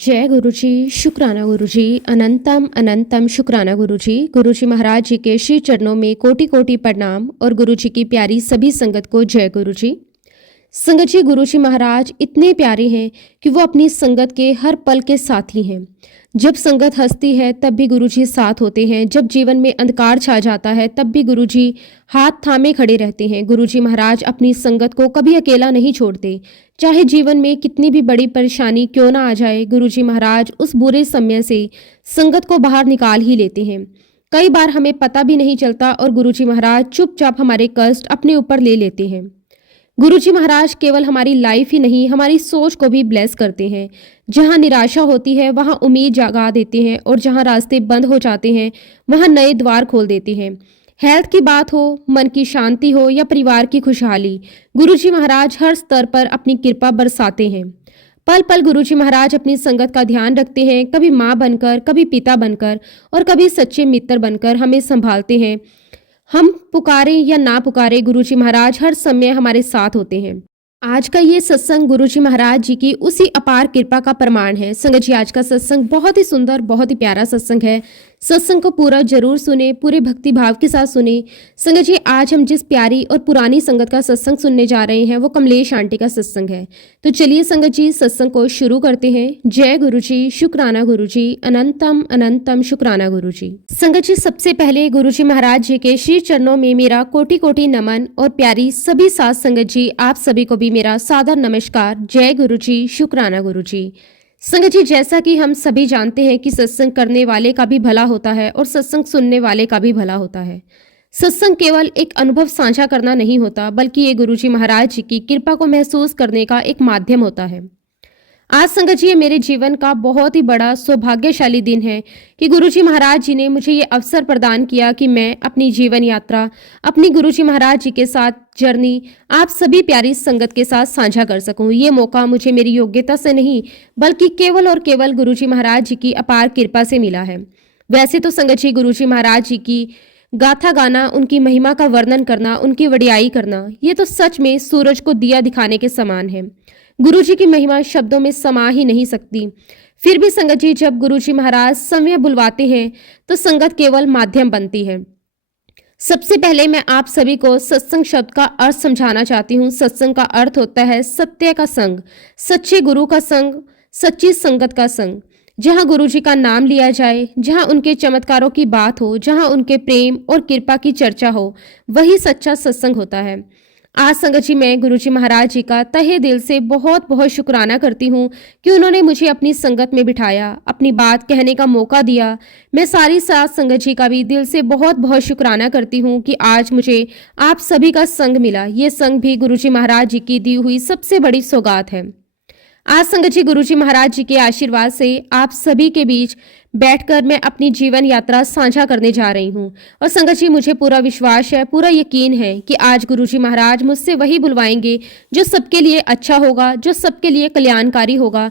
जय गुरुजी, शुक्राना गुरुजी, अनंतम अनंतम शुक्राना गुरुजी। गुरुजी महाराज जी के श्री चरणों में कोटि कोटि प्रणाम और गुरुजी की प्यारी सभी संगत को जय गुरुजी। संगत जी, गुरुजी महाराज इतने प्यारे हैं कि वो अपनी संगत के हर पल के साथी हैं। जब संगत हंसती है तब भी गुरुजी साथ होते हैं, जब जीवन में अंधकार छा जाता है तब भी गुरुजी हाथ थामे खड़े रहते हैं। गुरुजी महाराज अपनी संगत को कभी अकेला नहीं छोड़ते, चाहे जीवन में कितनी भी बड़ी परेशानी क्यों ना आ जाए। गुरुजी महाराज उस बुरे समय से संगत को बाहर निकाल ही लेते हैं। कई बार हमें पता भी नहीं चलता और गुरुजी महाराज चुपचाप हमारे कष्ट अपने ऊपर ले लेते हैं। गुरुजी महाराज केवल हमारी लाइफ ही नहीं, हमारी सोच को भी ब्लेस करते हैं। जहां निराशा होती है वहां उम्मीद जगा देते हैं और जहां रास्ते बंद हो जाते हैं वहां नए द्वार खोल देते हैं। हेल्थ की बात हो, मन की शांति हो या परिवार की खुशहाली, गुरुजी महाराज हर स्तर पर अपनी कृपा बरसाते हैं। पल पल गुरुजी महाराज अपनी संगत का ध्यान रखते हैं, कभी माँ बनकर, कभी पिता बनकर और कभी सच्चे मित्र बनकर हमें संभालते हैं। हम पुकारें या ना पुकारें, गुरुजी महाराज हर समय हमारे साथ होते हैं। आज का ये सत्संग गुरुजी महाराज जी की उसी अपार कृपा का प्रमाण है। संगत जी, आज का सत्संग बहुत ही सुंदर, बहुत ही प्यारा सत्संग है। सत्संग को पूरा जरूर सुने, पूरे भक्ति भाव के साथ सुने। संगत जी, आज हम जिस प्यारी और पुरानी संगत का सत्संग सुनने जा रहे हैं वो कमलेश आंटी का सत्संग है। तो चलिए संगत जी, सत्संग को शुरू करते हैं। जय गुरुजी, शुक्राना गुरुजी, अनंतम अनंतम शुक्राना गुरुजी। संगत जी, सबसे पहले गुरुजी महाराज जी के श्री चरणों में मेरा कोटि कोटि नमन और प्यारी सभी साथ संगत जी, आप सभी को भी मेरा सादर नमस्कार। जय गुरुजी, शुक्राना गुरुजी। संगत जी, जैसा कि हम सभी जानते हैं कि सत्संग करने वाले का भी भला होता है और सत्संग सुनने वाले का भी भला होता है। सत्संग केवल एक अनुभव साझा करना नहीं होता, बल्कि ये गुरुजी महाराज जी की कृपा को महसूस करने का एक माध्यम होता है। आज संगत जी, ये मेरे जीवन का बहुत ही बड़ा सौभाग्यशाली दिन है कि गुरुजी महाराज जी ने मुझे ये अवसर प्रदान किया कि मैं अपनी जीवन यात्रा अपनी गुरुजी महाराज जी के साथ जर्नी आप सभी प्यारी संगत के साथ साझा कर सकूं। ये मौका मुझे मेरी योग्यता से नहीं बल्कि केवल और केवल गुरुजी महाराज जी की अपार कृपा से मिला है। वैसे तो संगत जी, गुरुजी महाराज जी की गाथा गाना, उनकी महिमा का वर्णन करना, उनकी वडियाई करना, ये तो सच में सूरज को दिया दिखाने के समान है। गुरुजी की महिमा शब्दों में समा ही नहीं सकती। फिर भी संगत जी, जब गुरुजी महाराज समय बुलवाते हैं तो संगत केवल माध्यम बनती है। सबसे पहले मैं आप सभी को सत्संग शब्द का अर्थ समझाना चाहती हूँ। सत्संग का अर्थ होता है सत्य का संग, सच्चे गुरु का संग, सच्ची संगत का संग। जहाँ गुरुजी का नाम लिया जाए, जहाँ उनके चमत्कारों की बात हो, जहाँ उनके प्रेम और कृपा की चर्चा हो, वही सच्चा सत्संग होता है। आज संगत जी, मैं गुरुजी महाराज जी का तहे दिल से बहुत बहुत शुक्राना करती हूँ कि उन्होंने मुझे अपनी संगत में बिठाया, अपनी बात कहने का मौका दिया। मैं सारी साथ संगत जी का भी दिल से बहुत बहुत शुक्राना करती हूँ कि आज मुझे आप सभी का संग मिला। ये संग भी गुरुजी महाराज जी की दी हुई सबसे बड़ी सौगात है। आज संगत जी, गुरुजी महाराज जी के आशीर्वाद से आप सभी के बीच बैठकर मैं अपनी जीवन यात्रा साझा करने जा रही हूँ। और संगत जी, मुझे पूरा विश्वास है, पूरा यकीन है कि आज गुरुजी महाराज मुझसे वही बुलवाएंगे जो सबके लिए अच्छा होगा, जो सबके लिए कल्याणकारी होगा,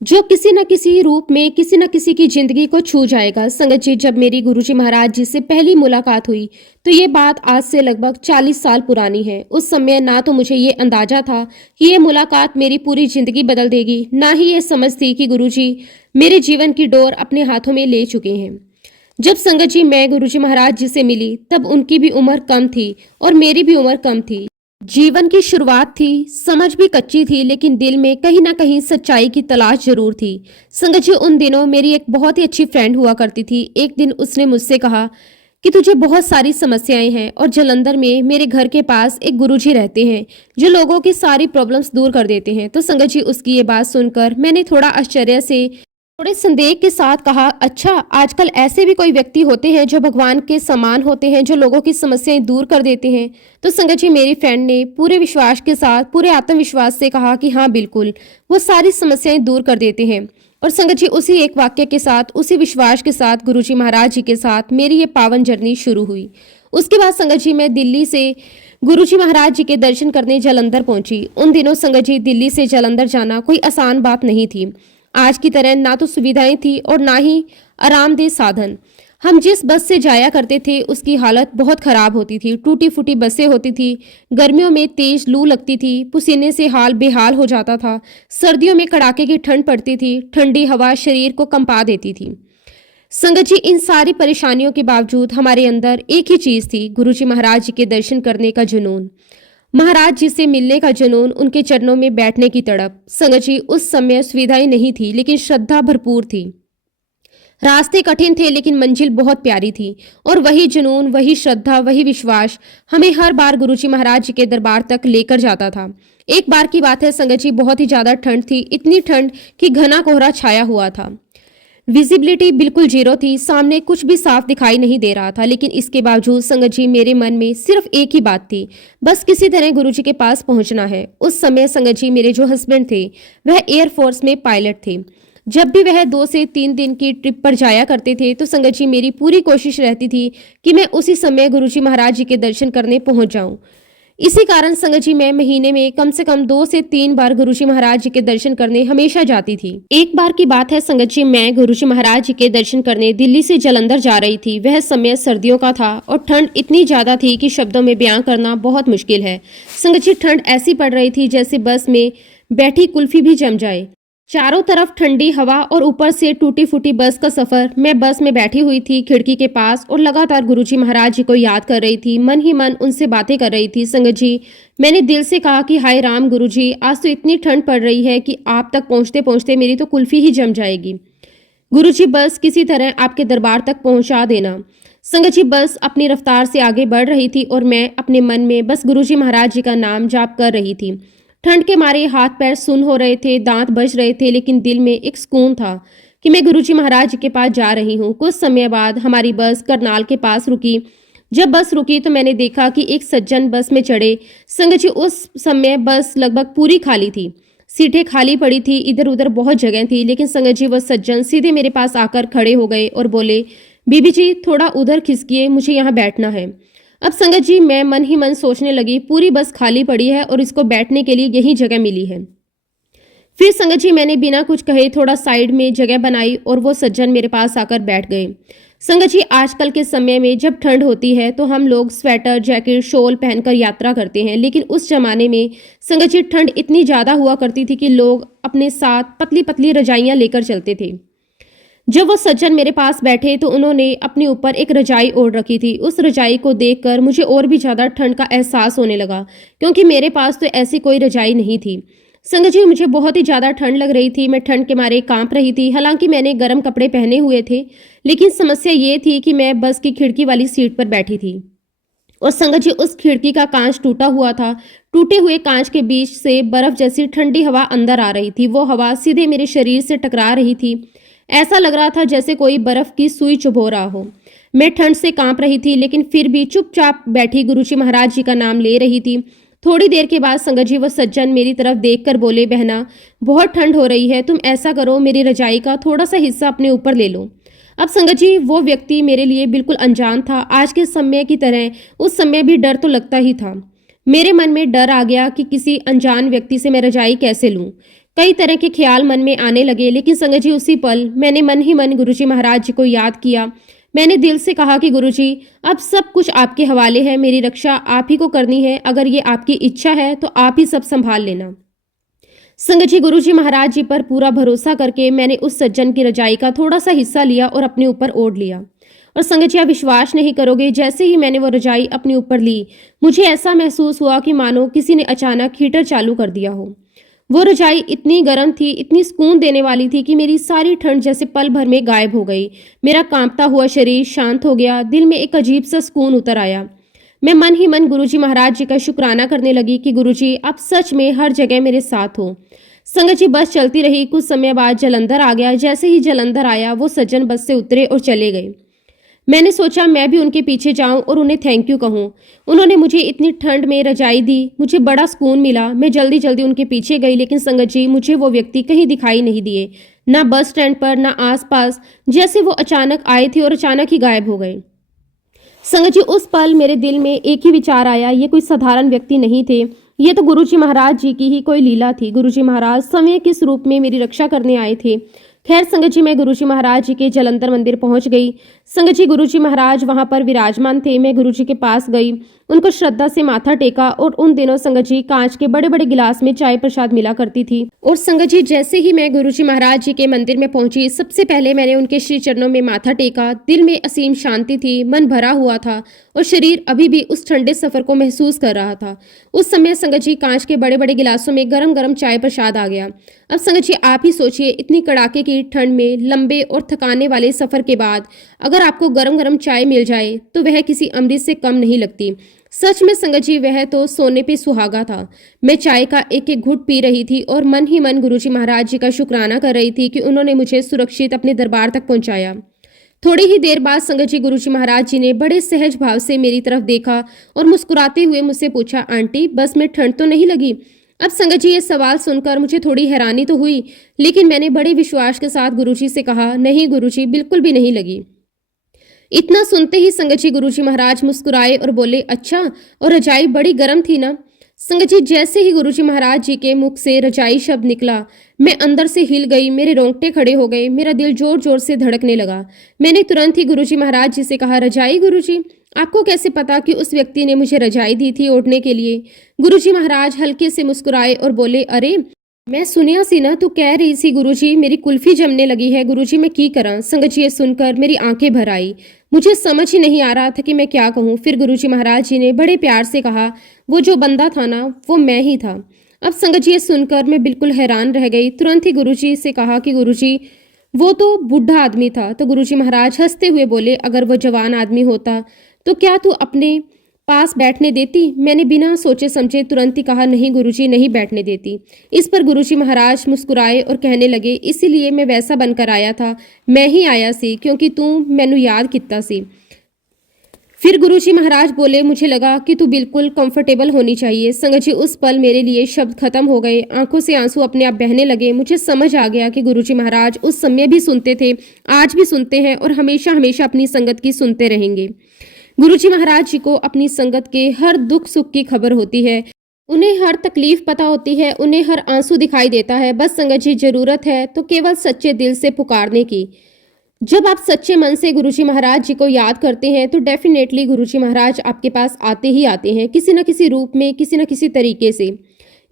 जो किसी न किसी रूप में किसी न किसी की जिंदगी को छू जाएगा। संगत जी, जब मेरी गुरुजी महाराज जी से पहली मुलाकात हुई तो ये बात आज से लगभग 40 साल पुरानी है। उस समय ना तो मुझे ये अंदाजा था कि ये मुलाकात मेरी पूरी जिंदगी बदल देगी, ना ही ये समझ थी कि गुरुजी मेरे जीवन की डोर अपने हाथों में ले चुके हैं। जब संगत जी मैं गुरुजी महाराज जी से मिली तब उनकी भी उम्र कम थी और मेरी भी उम्र कम थी। जीवन की शुरुआत थी, समझ भी कच्ची थी, लेकिन दिल में कहीं ना कहीं सच्चाई की तलाश जरूर थी। संगत जी, उन दिनों मेरी एक बहुत ही अच्छी फ्रेंड हुआ करती थी। एक दिन उसने मुझसे कहा कि तुझे बहुत सारी समस्याएं हैं और जालंधर में मेरे घर के पास एक गुरुजी रहते हैं जो लोगों की सारी प्रॉब्लम्स दूर कर देते हैं। तो संगत जी, उसकी ये बात सुनकर मैंने थोड़ा आश्चर्य से, थोड़े संदेह के साथ कहा, अच्छा, आजकल ऐसे भी कोई व्यक्ति होते हैं जो भगवान के समान होते हैं, जो लोगों की समस्याएं दूर कर देते हैं। तो संगत जी, मेरी फ्रेंड ने पूरे विश्वास के साथ, पूरे आत्मविश्वास से कहा कि हाँ बिल्कुल, वो सारी समस्याएं दूर कर देते हैं। और संगत जी, उसी एक वाक्य के साथ, उसी विश्वास के साथ गुरुजी महाराज जी के साथ मेरी ये पावन जर्नी शुरू हुई। उसके बाद संगत जी, मैं दिल्ली से गुरुजी महाराज जी के दर्शन करने जालंधर पहुंची। उन दिनों संगत जी, दिल्ली से जालंधर जाना कोई आसान बात नहीं थी। आज की तरह ना तो सुविधाएं थी और ना ही आरामदेह साधन। हम जिस बस से जाया करते थे उसकी हालत बहुत खराब होती थी। टूटी फूटी बसें होती थी। गर्मियों में तेज लू लगती थी। पसीने से हाल बेहाल हो जाता था। सर्दियों में कड़ाके की ठंड पड़ती थी। ठंडी हवा शरीर को कंपा देती थी। संगत जी, इन सारी परेशानियों के बावजूद हमारे अंदर एक ही चीज थी, गुरुजी महाराज जी के दर्शन करने का जुनून, महाराज जी से मिलने का जुनून, उनके चरणों में बैठने की तड़प। संगत जी, उस समय सुविधाएं नहीं थी लेकिन श्रद्धा भरपूर थी। रास्ते कठिन थे लेकिन मंजिल बहुत प्यारी थी। और वही जुनून, वही श्रद्धा, वही विश्वास हमें हर बार गुरुजी महाराज जी के दरबार तक लेकर जाता था। एक बार की बात है संगत जी, बहुत ही ज्यादा ठंड थी। इतनी ठंड कि घना कोहरा छाया हुआ था। विजिबिलिटी बिल्कुल जीरो थी। सामने कुछ भी साफ दिखाई नहीं दे रहा था। लेकिन इसके बावजूद संगत जी, मेरे मन में सिर्फ एक ही बात थी, बस किसी तरह गुरुजी के पास पहुंचना है। उस समय संगत जी, मेरे जो हस्बैंड थे वह एयरफोर्स में पायलट थे। जब भी वह 2 से 3 दिन की ट्रिप पर जाया करते थे तो संगत जी, मेरी पूरी कोशिश रहती थी कि मैं उसी समय गुरुजी महाराज जी के दर्शन करने पहुंच जाऊं। इसी कारण संगत जी, मैं महीने में कम से कम 2 से 3 बार गुरुजी महाराज जी के दर्शन करने हमेशा जाती थी। एक बार की बात है संगत जी, मैं गुरुजी महाराज जी के दर्शन करने दिल्ली से जालंधर जा रही थी। वह समय सर्दियों का था और ठंड इतनी ज्यादा थी कि शब्दों में बयां करना बहुत मुश्किल है। संगत जी, ठंड ऐसी पड़ रही थी जैसे बस में बैठी कुल्फी भी जम जाए। चारों तरफ ठंडी हवा और ऊपर से टूटी फूटी बस का सफर। मैं बस में बैठी हुई थी खिड़की के पास और लगातार गुरुजी महाराज जी को याद कर रही थी। मन ही मन उनसे बातें कर रही थी। संगत जी, मैंने दिल से कहा कि हाय राम गुरुजी, आज तो इतनी ठंड पड़ रही है कि आप तक पहुंचते पहुंचते मेरी तो कुल्फी ही जम जाएगी। गुरुजी, बस किसी तरह आपके दरबार तक पहुंचा देना। संगत जी, बस अपनी रफ्तार से आगे बढ़ रही थी और मैं अपने मन में बस गुरुजी महाराज जी का नाम जाप कर रही थी। ठंड के मारे हाथ पैर सुन्न हो रहे थे, दांत बज रहे थे, लेकिन दिल में एक सुकून था कि मैं गुरुजी महाराज जी के पास जा रही हूँ। कुछ समय बाद हमारी बस करनाल के पास रुकी। जब बस रुकी तो मैंने देखा कि एक सज्जन बस में चढ़े। संगत जी, उस समय बस लगभग पूरी खाली थी। सीटें खाली पड़ी थी, इधर उधर बहुत जगह थी। लेकिन संगत जी, वह सज्जन सीधे मेरे पास आकर खड़े हो गए और बोले, बीबी जी थोड़ा उधर खिसकिए, मुझे यहाँ बैठना है। अब संगत जी, मैं मन ही मन सोचने लगी, पूरी बस खाली पड़ी है और इसको बैठने के लिए यही जगह मिली है। फिर संगत जी, मैंने बिना कुछ कहे थोड़ा साइड में जगह बनाई और वो सज्जन मेरे पास आकर बैठ गए। संगत जी, आजकल के समय में जब ठंड होती है तो हम लोग स्वेटर, जैकेट, शॉल पहनकर यात्रा करते हैं। लेकिन उस जमाने में संगत जी, ठंड इतनी ज्यादा हुआ करती थी कि लोग अपने साथ पतली पतली रजाइयां लेकर चलते थे। जब वो सज्जन मेरे पास बैठे तो उन्होंने अपने ऊपर एक रजाई ओढ़ रखी थी। उस रजाई को देखकर मुझे और भी ज्यादा ठंड का एहसास होने लगा, क्योंकि मेरे पास तो ऐसी कोई रजाई नहीं थी। संगत जी, मुझे बहुत ही ज्यादा ठंड लग रही थी। मैं ठंड के मारे कांप रही थी। हालांकि मैंने गर्म कपड़े पहने हुए थे, लेकिन समस्या ये थी कि मैं बस की खिड़की वाली सीट पर बैठी थी और संगत जी, उस खिड़की का कांच टूटा हुआ था। टूटे हुए कांच के बीच से बर्फ जैसी ठंडी हवा अंदर आ रही थी। वो हवा सीधे मेरे शरीर से टकरा रही थी। ऐसा लग रहा था जैसे कोई बर्फ की सुई चुभो रहा हो। मैं ठंड से कांप रही थी, लेकिन फिर भी चुपचाप बैठी गुरुजी महाराज जी का नाम ले रही थी। थोड़ी देर के बाद संगत जी, वो सज्जन मेरी तरफ देखकर बोले, बहना बहुत ठंड हो रही है, तुम ऐसा करो, मेरी रजाई का थोड़ा सा हिस्सा अपने ऊपर ले लो। अब संगत जी, वो व्यक्ति मेरे लिए बिल्कुल अनजान था। आज के समय की तरह उस समय भी डर तो लगता ही था। मेरे मन में डर आ गया कि किसी अनजान व्यक्ति से मैं रजाई कैसे लूं। कई तरह के ख्याल मन में आने लगे। लेकिन संगत जी, उसी पल मैंने मन ही मन गुरुजी महाराज जी को याद किया। मैंने दिल से कहा कि गुरुजी, अब सब कुछ आपके हवाले है, मेरी रक्षा आप ही को करनी है। अगर ये आपकी इच्छा है तो आप ही सब संभाल लेना। संगत जी, गुरुजी महाराज जी पर पूरा भरोसा करके मैंने उस सज्जन की रजाई का थोड़ा सा हिस्सा लिया और अपने ऊपर ओढ़ लिया। और संगत जी, आप विश्वास नहीं करोगे, जैसे ही मैंने वो रजाई अपने ऊपर ली, मुझे ऐसा महसूस हुआ कि मानो किसी ने अचानक हीटर चालू कर दिया हो। वो रजाई इतनी गर्म थी, इतनी सुकून देने वाली थी कि मेरी सारी ठंड जैसे पल भर में गायब हो गई। मेरा कांपता हुआ शरीर शांत हो गया। दिल में एक अजीब सा सुकून उतर आया। मैं मन ही मन गुरुजी महाराज जी का शुक्राना करने लगी कि गुरुजी, आप सच में हर जगह मेरे साथ हो। संगत जी, बस चलती रही। कुछ समय बाद जालंधर आ गया। जैसे ही जालंधर आया, वो सज्जन बस से उतरे और चले गए। मैंने सोचा मैं भी उनके पीछे जाऊं और उन्हें थैंक यू कहूं। उन्होंने मुझे इतनी ठंड में रजाई दी, मुझे बड़ा सुकून मिला। मैं जल्दी जल्दी उनके पीछे गई, लेकिन संगत जी, मुझे वो व्यक्ति कहीं दिखाई नहीं दिए, ना बस स्टैंड पर, ना आसपास। जैसे वो अचानक आए थे और अचानक ही गायब हो गए। संगत जी, उस पल मेरे दिल में एक ही विचार आया, ये कोई साधारण व्यक्ति नहीं थे, ये तो गुरुजी महाराज जी की ही कोई लीला थी। गुरुजी महाराज समय किस रूप में मेरी रक्षा करने आए थे। खैर संगत जी, मैं गुरुजी महाराज जी के जलंधर मंदिर पहुंच गई। संगत जी, गुरुजी महाराज वहां पर विराजमान थे। मैं गुरुजी के पास गई, उनको श्रद्धा से माथा टेका और उन दिनों संगत जी कांच के बड़े बड़े गिलास में चाय प्रसाद मिला करती थी। और संगत जी, जैसे ही मैं गुरुजी महाराज जी के मंदिर में पहुंची, सबसे पहले मैंने उनके श्री चरणों में माथा टेका। दिल में असीम शांति थी, मन भरा हुआ था और शरीर अभी भी उस ठंडे सफर को महसूस कर रहा था। उस समय संगत जी कांच के बड़े बड़े गिलासों में गरम गरम चाय प्रसाद आ गया। अब संगत जी, आप ही सोचिए, इतनी कड़ाके की ठंड में लंबे और थकाने वाले सफर के बाद अगर आपको गरम गरम चाय मिल जाए तो वह किसी अमृत से कम नहीं लगती। सच में संगत जी, वह तो सोने पे सुहागा था। मैं चाय का एक एक घुट पी रही थी और मन ही मन गुरुजी महाराज जी का शुक्राना कर रही थी कि उन्होंने मुझे सुरक्षित अपने दरबार तक पहुंचाया। थोड़ी ही देर बाद संगत जी, गुरुजी महाराज जी ने बड़े सहज भाव से मेरी तरफ देखा और मुस्कुराते हुए मुझसे पूछा, आंटी बस में ठंड तो नहीं लगी? अब संगत जी, ये सवाल सुनकर मुझे थोड़ी हैरानी तो हुई, लेकिन मैंने बड़े विश्वास के साथ गुरुजी से कहा, नहीं गुरुजी, बिल्कुल भी नहीं लगी। इतना सुनते ही संगत जी गुरुजी महाराज मुस्कुराए और बोले, अच्छा, और रजाई बड़ी गर्म थी ना? संगत जी, जैसे ही गुरुजी महाराज जी के मुख से रजाई शब्द निकला, मैं अंदर से हिल गई, मेरे रोंगटे खड़े हो गए, मेरा दिल जोर जोर से धड़कने लगा। मैंने तुरंत ही गुरुजी महाराज जी से कहा, रजाई गुरुजी? आपको कैसे पता कि उस व्यक्ति ने मुझे रजाई दी थी ओढ़ने के लिए? गुरुजी महाराज हल्के से मुस्कुराए और बोले, अरे मैं सुनिया सी ना, तू कह रही सी गुरुजी मेरी कुल्फी जमने लगी है, गुरुजी मैं की करा? संगत जी, ये सुनकर मेरी आंखें भर आई। मुझे समझ ही नहीं आ रहा था कि मैं क्या कहूँ। फिर गुरुजी महाराज जी ने बड़े प्यार से कहा, वो जो बंदा था ना, वो मैं ही था। अब संगत जी, ये सुनकर मैं बिल्कुल हैरान रह गई। तुरंत ही गुरुजी से कहा कि गुरुजी, वो तो बूढ़ा आदमी था। तो गुरुजी महाराज हंसते हुए बोले, अगर वो जवान आदमी होता तो क्या तू अपने पास बैठने देती? मैंने बिना सोचे समझे तुरंत ही कहा, नहीं गुरुजी, नहीं बैठने देती। इस पर गुरुजी महाराज मुस्कुराए और कहने लगे, इसीलिए मैं वैसा बनकर आया था, मैं ही आया सी क्योंकि तू मैनू याद किता सी। फिर गुरुजी महाराज बोले, मुझे लगा कि तू बिल्कुल कंफर्टेबल होनी चाहिए। संगत जी, उस पल मेरे लिए शब्द खत्म हो गए, आंखों से आंसू अपने आप बहने लगे। मुझे समझ आ गया कि गुरुजी महाराज उस समय भी सुनते थे, आज भी सुनते हैं और हमेशा हमेशा अपनी संगत की सुनते रहेंगे। गुरुजी महाराज जी को अपनी संगत के हर दुख सुख की खबर होती है, उन्हें हर तकलीफ पता होती है, उन्हें हर आंसू दिखाई देता है। बस संगत जी, जरूरत है तो केवल सच्चे दिल से पुकारने की। जब आप सच्चे मन से गुरुजी महाराज जी को याद करते हैं तो डेफिनेटली गुरुजी महाराज आपके पास आते ही आते हैं, किसी न किसी रूप में, किसी न किसी तरीके से।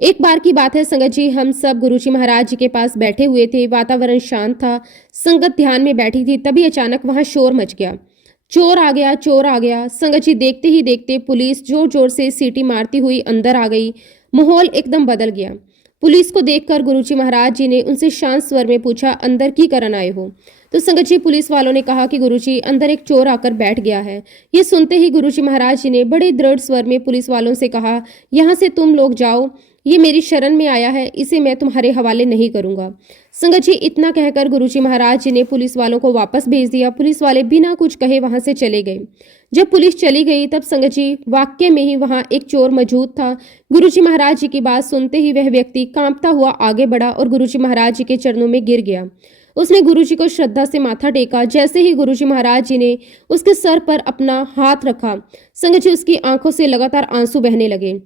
एक बार की बात है संगत जी, हम सब गुरुजी महाराज जी के पास बैठे हुए थे, वातावरण शांत था, संगत ध्यान में बैठी थी। तभी अचानक वहां शोर मच गया, चोर आ गया, चोर आ गया। संगत जी, देखते ही देखते पुलिस जोर जोर से सीटी मारती हुई अंदर आ गई। माहौल एकदम बदल गया। पुलिस को देखकर गुरुजी महाराज जी ने उनसे शांत स्वर में पूछा, अंदर की करन आए हो? तो संगत जी, पुलिस वालों ने कहा कि गुरुजी, अंदर एक चोर आकर बैठ गया है। ये सुनते ही गुरुजी महाराज जी ने बड़े दृढ़ स्वर में पुलिस वालों से कहा, यहाँ से तुम लोग जाओ, ये मेरी शरण में आया है, इसे मैं तुम्हारे हवाले नहीं करूंगा। संगत जी, इतना कहकर गुरुजी महाराज जी ने पुलिस वालों को वापस भेज दिया। पुलिस वाले बिना कुछ कहे वहां से चले गए। जब पुलिस चली गई तब संगत जी, वाकई में ही वहां एक चोर मौजूद था। गुरुजी महाराज जी की बात सुनते ही वह व्यक्ति कांपता हुआ आगे बढ़ा और गुरुजी महाराज जी के चरणों में गिर गया। उसने गुरुजी को श्रद्धा से माथा टेका। जैसे ही गुरुजी महाराज जी ने उसके सर पर अपना हाथ रखा, संगत जी, उसकी आंखों से लगातार आंसू बहने लगे।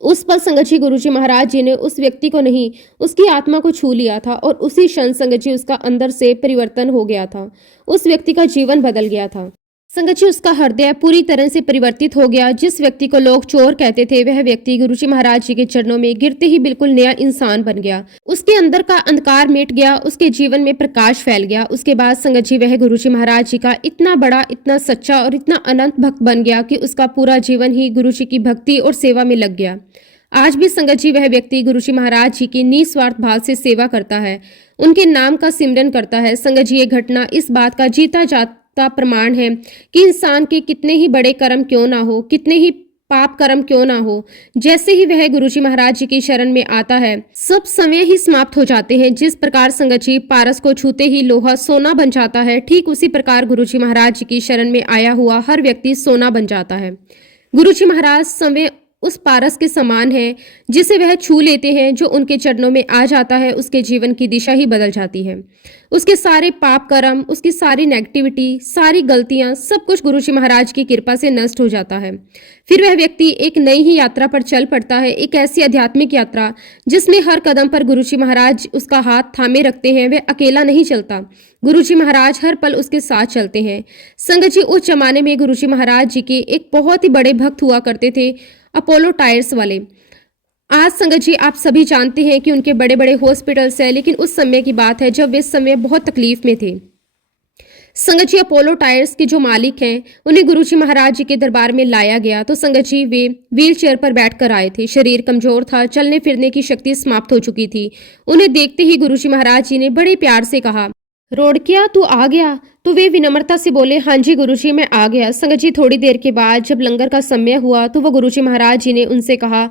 उस पल संगत जी, गुरुजी महाराज जी ने उस व्यक्ति को नहीं, उसकी आत्मा को छू लिया था और उसी क्षण संगत जी, उसका अंदर से परिवर्तन हो गया था। उस व्यक्ति का जीवन बदल गया था। संगत जी, उसका हृदय पूरी तरह से परिवर्तित हो गया। जिस व्यक्ति को लोग चोर कहते थे, वह व्यक्ति गुरुजी महाराज जी के चरणों में गिरते ही बिल्कुल नया इंसान बन गया। उसके अंदर का अंधकार मिट गया, उसके जीवन में प्रकाश फैल गया। उसके बाद संगत जी, वह गुरुजी महाराज जी का इतना बड़ा, इतना सच्चा और इतना अनंत भक्त बन गया कि उसका पूरा जीवन ही गुरुजी की भक्ति और सेवा में लग गया। आज भी संगत जी, वह व्यक्ति गुरुजी महाराज जी की निस्वार्थ भाव से सेवा करता है, उनके नाम का सिमरन करता है। संगत जी, ये घटना इस बात का जीता जागता प्रमाण है कि इंसान के कितने ही बड़े कर्म क्यों ना हो, कितने ही पाप कर्म क्यों ना हो, जैसे ही वह गुरुजी महाराज जी की शरण में आता है, सब समय ही समाप्त हो जाते हैं। जिस प्रकार संगत जी, पारस को छूते ही लोहा सोना बन जाता है, ठीक उसी प्रकार गुरुजी महाराज जी की शरण में आया हुआ हर व्यक्ति सोना बन जाता है। गुरुजी महाराज समय उस पारस के समान है जिसे वह छू लेते हैं, जो उनके चरणों में आ जाता है उसके जीवन की दिशा ही बदल जाती है। उसके सारे पाप कर्म, उसकी सारी नेगेटिविटी, सारी गलतियां, सब कुछ गुरुजी महाराज की कृपा से नष्ट हो जाता है। फिर वह व्यक्ति एक नई ही यात्रा पर चल पड़ता है, एक ऐसी आध्यात्मिक यात्रा जिसमें हर कदम पर गुरुजी महाराज उसका हाथ थामे रखते हैं। वह अकेला नहीं चलता, गुरुजी महाराज हर पल उसके साथ चलते हैं। संगत जी, उस जमाने में गुरुजी महाराज जी के एक बहुत ही बड़े भक्त हुआ करते थे, अपोलो टायर्स वाले। आज संगत जी आप सभी जानते हैं कि उनके बड़े बड़े हॉस्पिटल्स हैं, लेकिन उस समय की बात है जब वे समय बहुत तकलीफ में थे। संगत जी, अपोलो टायर्स के जो मालिक हैं उन्हें गुरुजी महाराज जी के दरबार में लाया गया तो संगत जी वे व्हील चेयर पर बैठकर आए थे। शरीर कमजोर था, चलने फिरने की शक्ति समाप्त हो चुकी थी। उन्हें देखते ही गुरुजी महाराज जी ने बड़े प्यार से कहा, रोड़किया तू आ गया? तो वे विनम्रता से बोले, हाँ जी गुरुजी मैं आ गया। संगत जी, थोड़ी देर के बाद जब लंगर का समय हुआ तो वो गुरुजी महाराज जी ने उनसे कहा,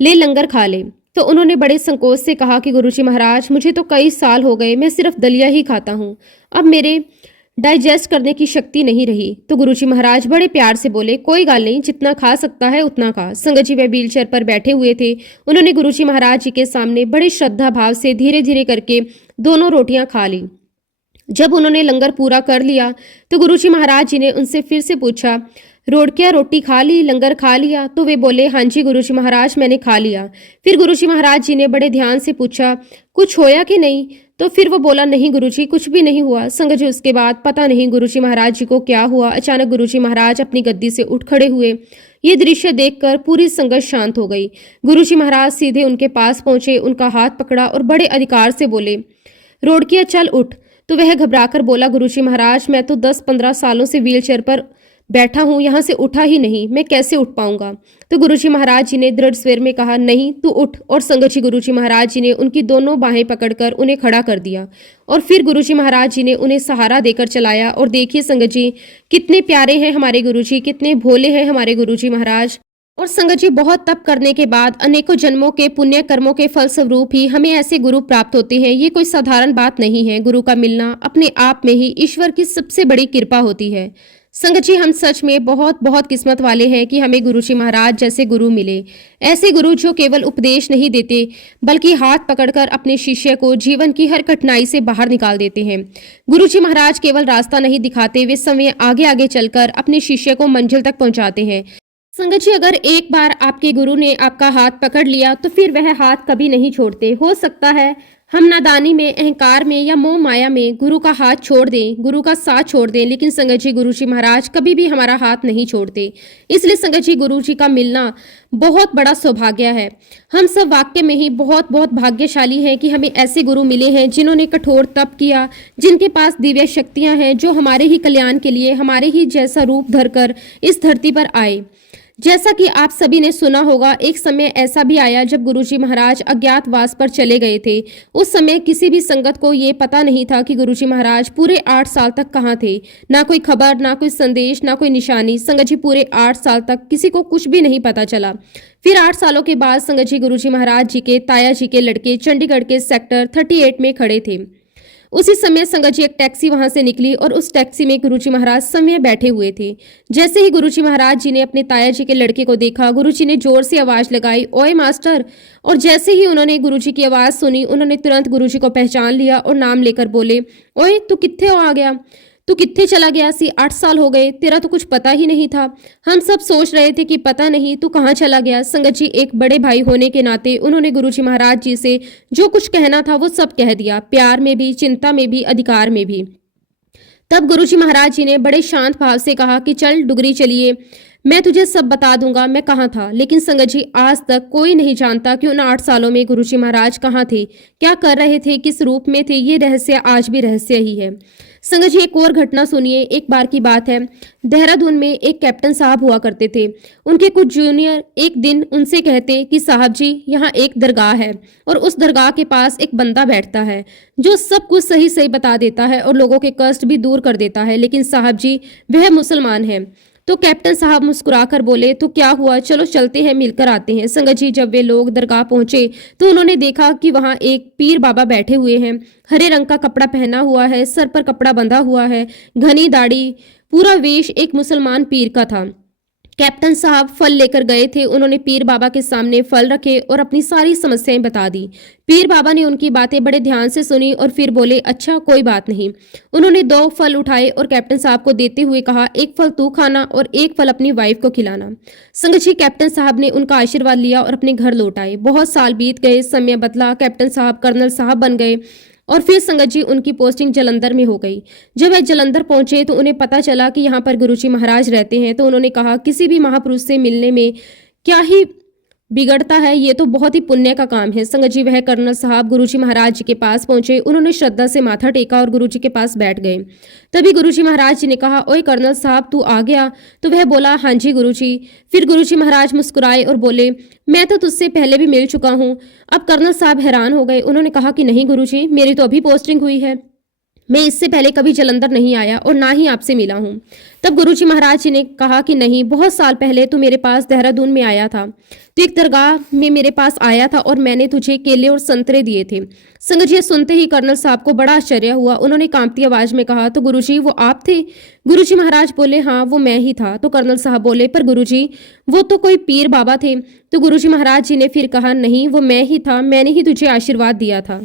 ले लंगर खा ले। तो उन्होंने बड़े संकोच से कहा कि गुरुजी महाराज मुझे तो कई साल हो गए, मैं सिर्फ दलिया ही खाता हूँ, अब मेरे डाइजेस्ट करने की शक्ति नहीं रही। तो गुरुजी महाराज बड़े प्यार से बोले, कोई गाल नहीं, जितना खा सकता है उतना खा। संगत जी वह व्हील चेयर पर बैठे हुए थे। उन्होंने गुरुजी महाराज जी के सामने बड़े श्रद्धा भाव से धीरे धीरे करके दोनों रोटियां खा ली। जब उन्होंने लंगर पूरा कर लिया तो गुरुजी महाराज जी ने उनसे फिर से पूछा, रोड़किया रोटी खा ली, लंगर खा लिया? तो वे बोले, हाँ जी गुरुजी महाराज मैंने खा लिया। फिर गुरुजी महाराज जी ने बड़े ध्यान से पूछा, कुछ होया कि नहीं? तो फिर वो बोला, नहीं गुरुजी कुछ भी नहीं हुआ। संगत जी, उसके बाद पता नहीं गुरुजी महाराज जी को क्या हुआ, अचानक गुरुजी महाराज अपनी गद्दी से उठ खड़े हुए। ये दृश्य देखकर पूरी संगत शांत हो गई। गुरुजी महाराज सीधे उनके पास पहुंचे, उनका हाथ पकड़ा और बड़े अधिकार से बोले, रोड़किया चल उठ। तो वह घबराकर बोला, गुरुजी महाराज मैं तो 10-15 सालों से व्हील चेयर पर बैठा हूं, यहां से उठा ही नहीं, मैं कैसे उठ पाऊंगा? तो गुरुजी महाराज जी ने दृढ़ स्वर में कहा, नहीं तू उठ। और संगत जी गुरुजी महाराज जी ने उनकी दोनों बाहें पकड़कर उन्हें खड़ा कर दिया और फिर गुरुजी महाराज जी ने उन्हें सहारा देकर चलाया। और देखिए संगत जी कितने प्यारे हैं हमारे गुरुजी, कितने भोले हैं हमारे गुरुजी महाराज। और संगत जी बहुत तप करने के बाद अनेकों जन्मों के पुण्य कर्मों के फलस्वरूप ही हमें ऐसे गुरु प्राप्त होते हैं। ये कोई साधारण बात नहीं है। गुरु का मिलना अपने आप में ही ईश्वर की सबसे बड़ी कृपा होती है। संगत जी हम सच में बहुत बहुत किस्मत वाले हैं कि हमें गुरुजी महाराज जैसे गुरु मिले। ऐसे गुरु जो केवल उपदेश नहीं देते बल्कि हाथ पकड़कर अपने शिष्य को जीवन की हर कठिनाई से बाहर निकाल देते हैं। गुरुजी महाराज केवल रास्ता नहीं दिखाते, वे समय आगे आगे चलकर अपने शिष्य को मंजिल तक पहुंचाते हैं। संगत जी अगर एक बार आपके गुरु ने आपका हाथ पकड़ लिया तो फिर वह हाथ कभी नहीं छोड़ते। हो सकता है हम नादानी में, अहंकार में या मोह माया में गुरु का हाथ छोड़ दें, गुरु का साथ छोड़ दें, लेकिन संगत जी गुरुजी महाराज कभी भी हमारा हाथ नहीं छोड़ते। इसलिए संगत जी गुरुजी का मिलना बहुत बड़ा सौभाग्य है। हम सब वाकई में ही बहुत बहुत भाग्यशाली हैं कि हमें ऐसे गुरु मिले हैं जिन्होंने कठोर तप किया, जिनके पास दिव्य शक्तियां हैं, जो हमारे ही कल्याण के लिए हमारे ही जैसा रूप धरकर इस धरती पर आए। जैसा कि आप सभी ने सुना होगा, एक समय ऐसा भी आया जब गुरुजी महाराज अज्ञातवास पर चले गए थे। उस समय किसी भी संगत को ये पता नहीं था कि गुरुजी महाराज पूरे 8 साल तक कहाँ थे। ना कोई खबर, ना कोई संदेश, ना कोई निशानी। संगत जी पूरे 8 साल तक किसी को कुछ भी नहीं पता चला। फिर 8 सालों के बाद संगत जी गुरुजी महाराज जी के ताया जी के लड़के चंडीगढ़ के सेक्टर 38 में खड़े थे। उसी समय संगत जी एक टैक्सी वहां से निकली और उस टैक्सी में गुरुजी महाराज समय बैठे हुए थे। जैसे ही गुरुजी महाराज जी ने अपने ताया जी के लड़के को देखा, गुरुजी ने जोर से आवाज लगाई, ओए मास्टर। और जैसे ही उन्होंने गुरुजी की आवाज सुनी, उन्होंने तुरंत गुरुजी को पहचान लिया और नाम लेकर बोले, ओए तू कित्थे आ गया, तू कित्थे चला गया सी? 8 साल हो गए, तेरा तो कुछ पता ही नहीं था। हम सब सोच रहे थे कि पता नहीं तू कहाँ चला गया। संगत जी एक बड़े भाई होने के नाते उन्होंने गुरुजी महाराज जी से जो कुछ कहना था वो सब कह दिया, प्यार में भी, चिंता में भी, अधिकार में भी। तब गुरुजी महाराज जी ने बड़े शांत भाव से कहा कि चल डुगरी चलिए, मैं तुझे सब बता दूंगा मैं कहाँ था। लेकिन संगत जी आज तक कोई नहीं जानता कि उन 8 सालों में गुरुजी महाराज कहाँ थे, क्या कर रहे थे, किस रूप में थे। ये रहस्य आज भी रहस्य ही है। संगत जी एक और घटना सुनिए। एक बार की बात है, देहरादून में एक कैप्टन साहब हुआ करते थे। उनके कुछ जूनियर एक दिन उनसे कहते कि साहब जी यहाँ एक दरगाह है और उस दरगाह के पास एक बंदा बैठता है जो सब कुछ सही सही बता देता है और लोगों के कष्ट भी दूर कर देता है, लेकिन साहब जी वह मुसलमान है। तो कैप्टन साहब मुस्कुराकर बोले, तो क्या हुआ, चलो चलते हैं, मिलकर आते हैं। संगत जी जब वे लोग दरगाह पहुंचे तो उन्होंने देखा कि वहां एक पीर बाबा बैठे हुए हैं। हरे रंग का कपड़ा पहना हुआ है, सर पर कपड़ा बंधा हुआ है, घनी दाढ़ी, पूरा वेश एक मुसलमान पीर का था। कैप्टन साहब फल लेकर गए थे। उन्होंने पीर बाबा के सामने फल रखे और अपनी सारी समस्याएं बता दी। पीर बाबा ने उनकी बातें बड़े ध्यान से सुनी और फिर बोले, अच्छा कोई बात नहीं। उन्होंने 2 फल उठाए और कैप्टन साहब को देते हुए कहा, एक फल तू खाना और एक फल अपनी वाइफ को खिलाना। संगत जी, कैप्टन साहब ने उनका आशीर्वाद लिया और अपने घर लौट आए। बहुत साल बीत गए, समय बदला, कैप्टन साहब कर्नल साहब बन गए और फिर संगत जी उनकी पोस्टिंग जलंधर में हो गई। जब वह जलंधर पहुंचे तो उन्हें पता चला कि यहाँ पर गुरुजी महाराज रहते हैं। तो उन्होंने कहा, किसी भी महापुरुष से मिलने में क्या ही बिगड़ता है, ये तो बहुत ही पुण्य का काम है। संगत जी, वह कर्नल साहब गुरुजी महाराज जी के पास पहुंचे। उन्होंने श्रद्धा से माथा टेका और गुरुजी के पास बैठ गए। तभी गुरुजी महाराज जी ने कहा, ओए कर्नल साहब, तू आ गया? तो वह बोला, हाँ जी गुरुजी। फिर गुरुजी महाराज मुस्कुराए और बोले, मैं तो तुझसे पहले भी मिल चुका हूँ। अब कर्नल साहब हैरान हो गए। उन्होंने कहा कि नहीं गुरुजी, मेरी तो अभी पोस्टिंग हुई है, मैं इससे पहले कभी जलंधर नहीं आया और ना ही आपसे मिला हूँ। तब गुरुजी महाराज जी ने कहा कि नहीं, बहुत साल पहले तो मेरे पास देहरादून में आया था, तो एक दरगाह में मेरे पास आया था और मैंने तुझे केले और संतरे दिए थे। संगत जी, सुनते ही कर्नल साहब को बड़ा आश्चर्य हुआ। उन्होंने कांपती आवाज में कहा, तो गुरुजी वो आप थे? गुरुजी महाराज बोले, हाँ वो मैं ही था। तो कर्नल साहब बोले, पर गुरुजी वो तो कोई पीर बाबा थे। तो गुरुजी महाराज जी ने फिर कहा, नहीं वो मैं ही था, मैंने ही तुझे आशीर्वाद दिया था।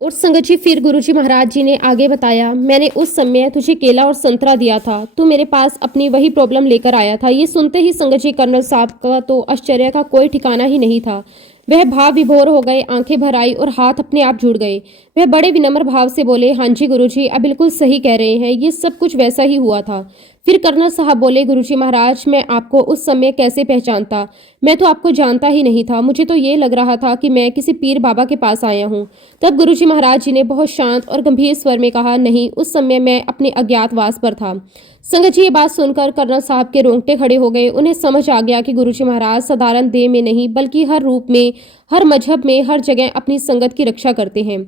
और संगत जी, फिर गुरुजी महाराज जी ने आगे बताया, मैंने उस समय तुझे केला और संतरा दिया था, तू मेरे पास अपनी वही प्रॉब्लम लेकर आया था। ये सुनते ही संगत जी कर्नल साहब का तो आश्चर्य का कोई ठिकाना ही नहीं था। वह भाव विभोर हो गए, आंखें भर आई और हाथ अपने आप जुड़ गए। वह बड़े विनम्र भाव से बोले, हाँ जी गुरुजी, आप बिल्कुल सही कह रहे हैं, ये सब कुछ वैसा ही हुआ था। फिर कर्नल साहब बोले, गुरुजी महाराज, मैं आपको उस समय कैसे पहचानता? मैं तो आपको जानता ही नहीं था, मुझे तो ये लग रहा था कि मैं किसी पीर बाबा के पास आया हूँ। तब गुरुजी महाराज जी ने बहुत शांत और गंभीर स्वर में कहा, नहीं, उस समय मैं अपने अज्ञातवास पर था। संगत जी, ये बात सुनकर कर्नल साहब के रोंगटे खड़े हो गए। उन्हें समझ आ गया कि गुरुजी महाराज साधारण देह में नहीं बल्कि हर रूप में, हर मजहब में, हर जगह अपनी संगत की रक्षा करते हैं।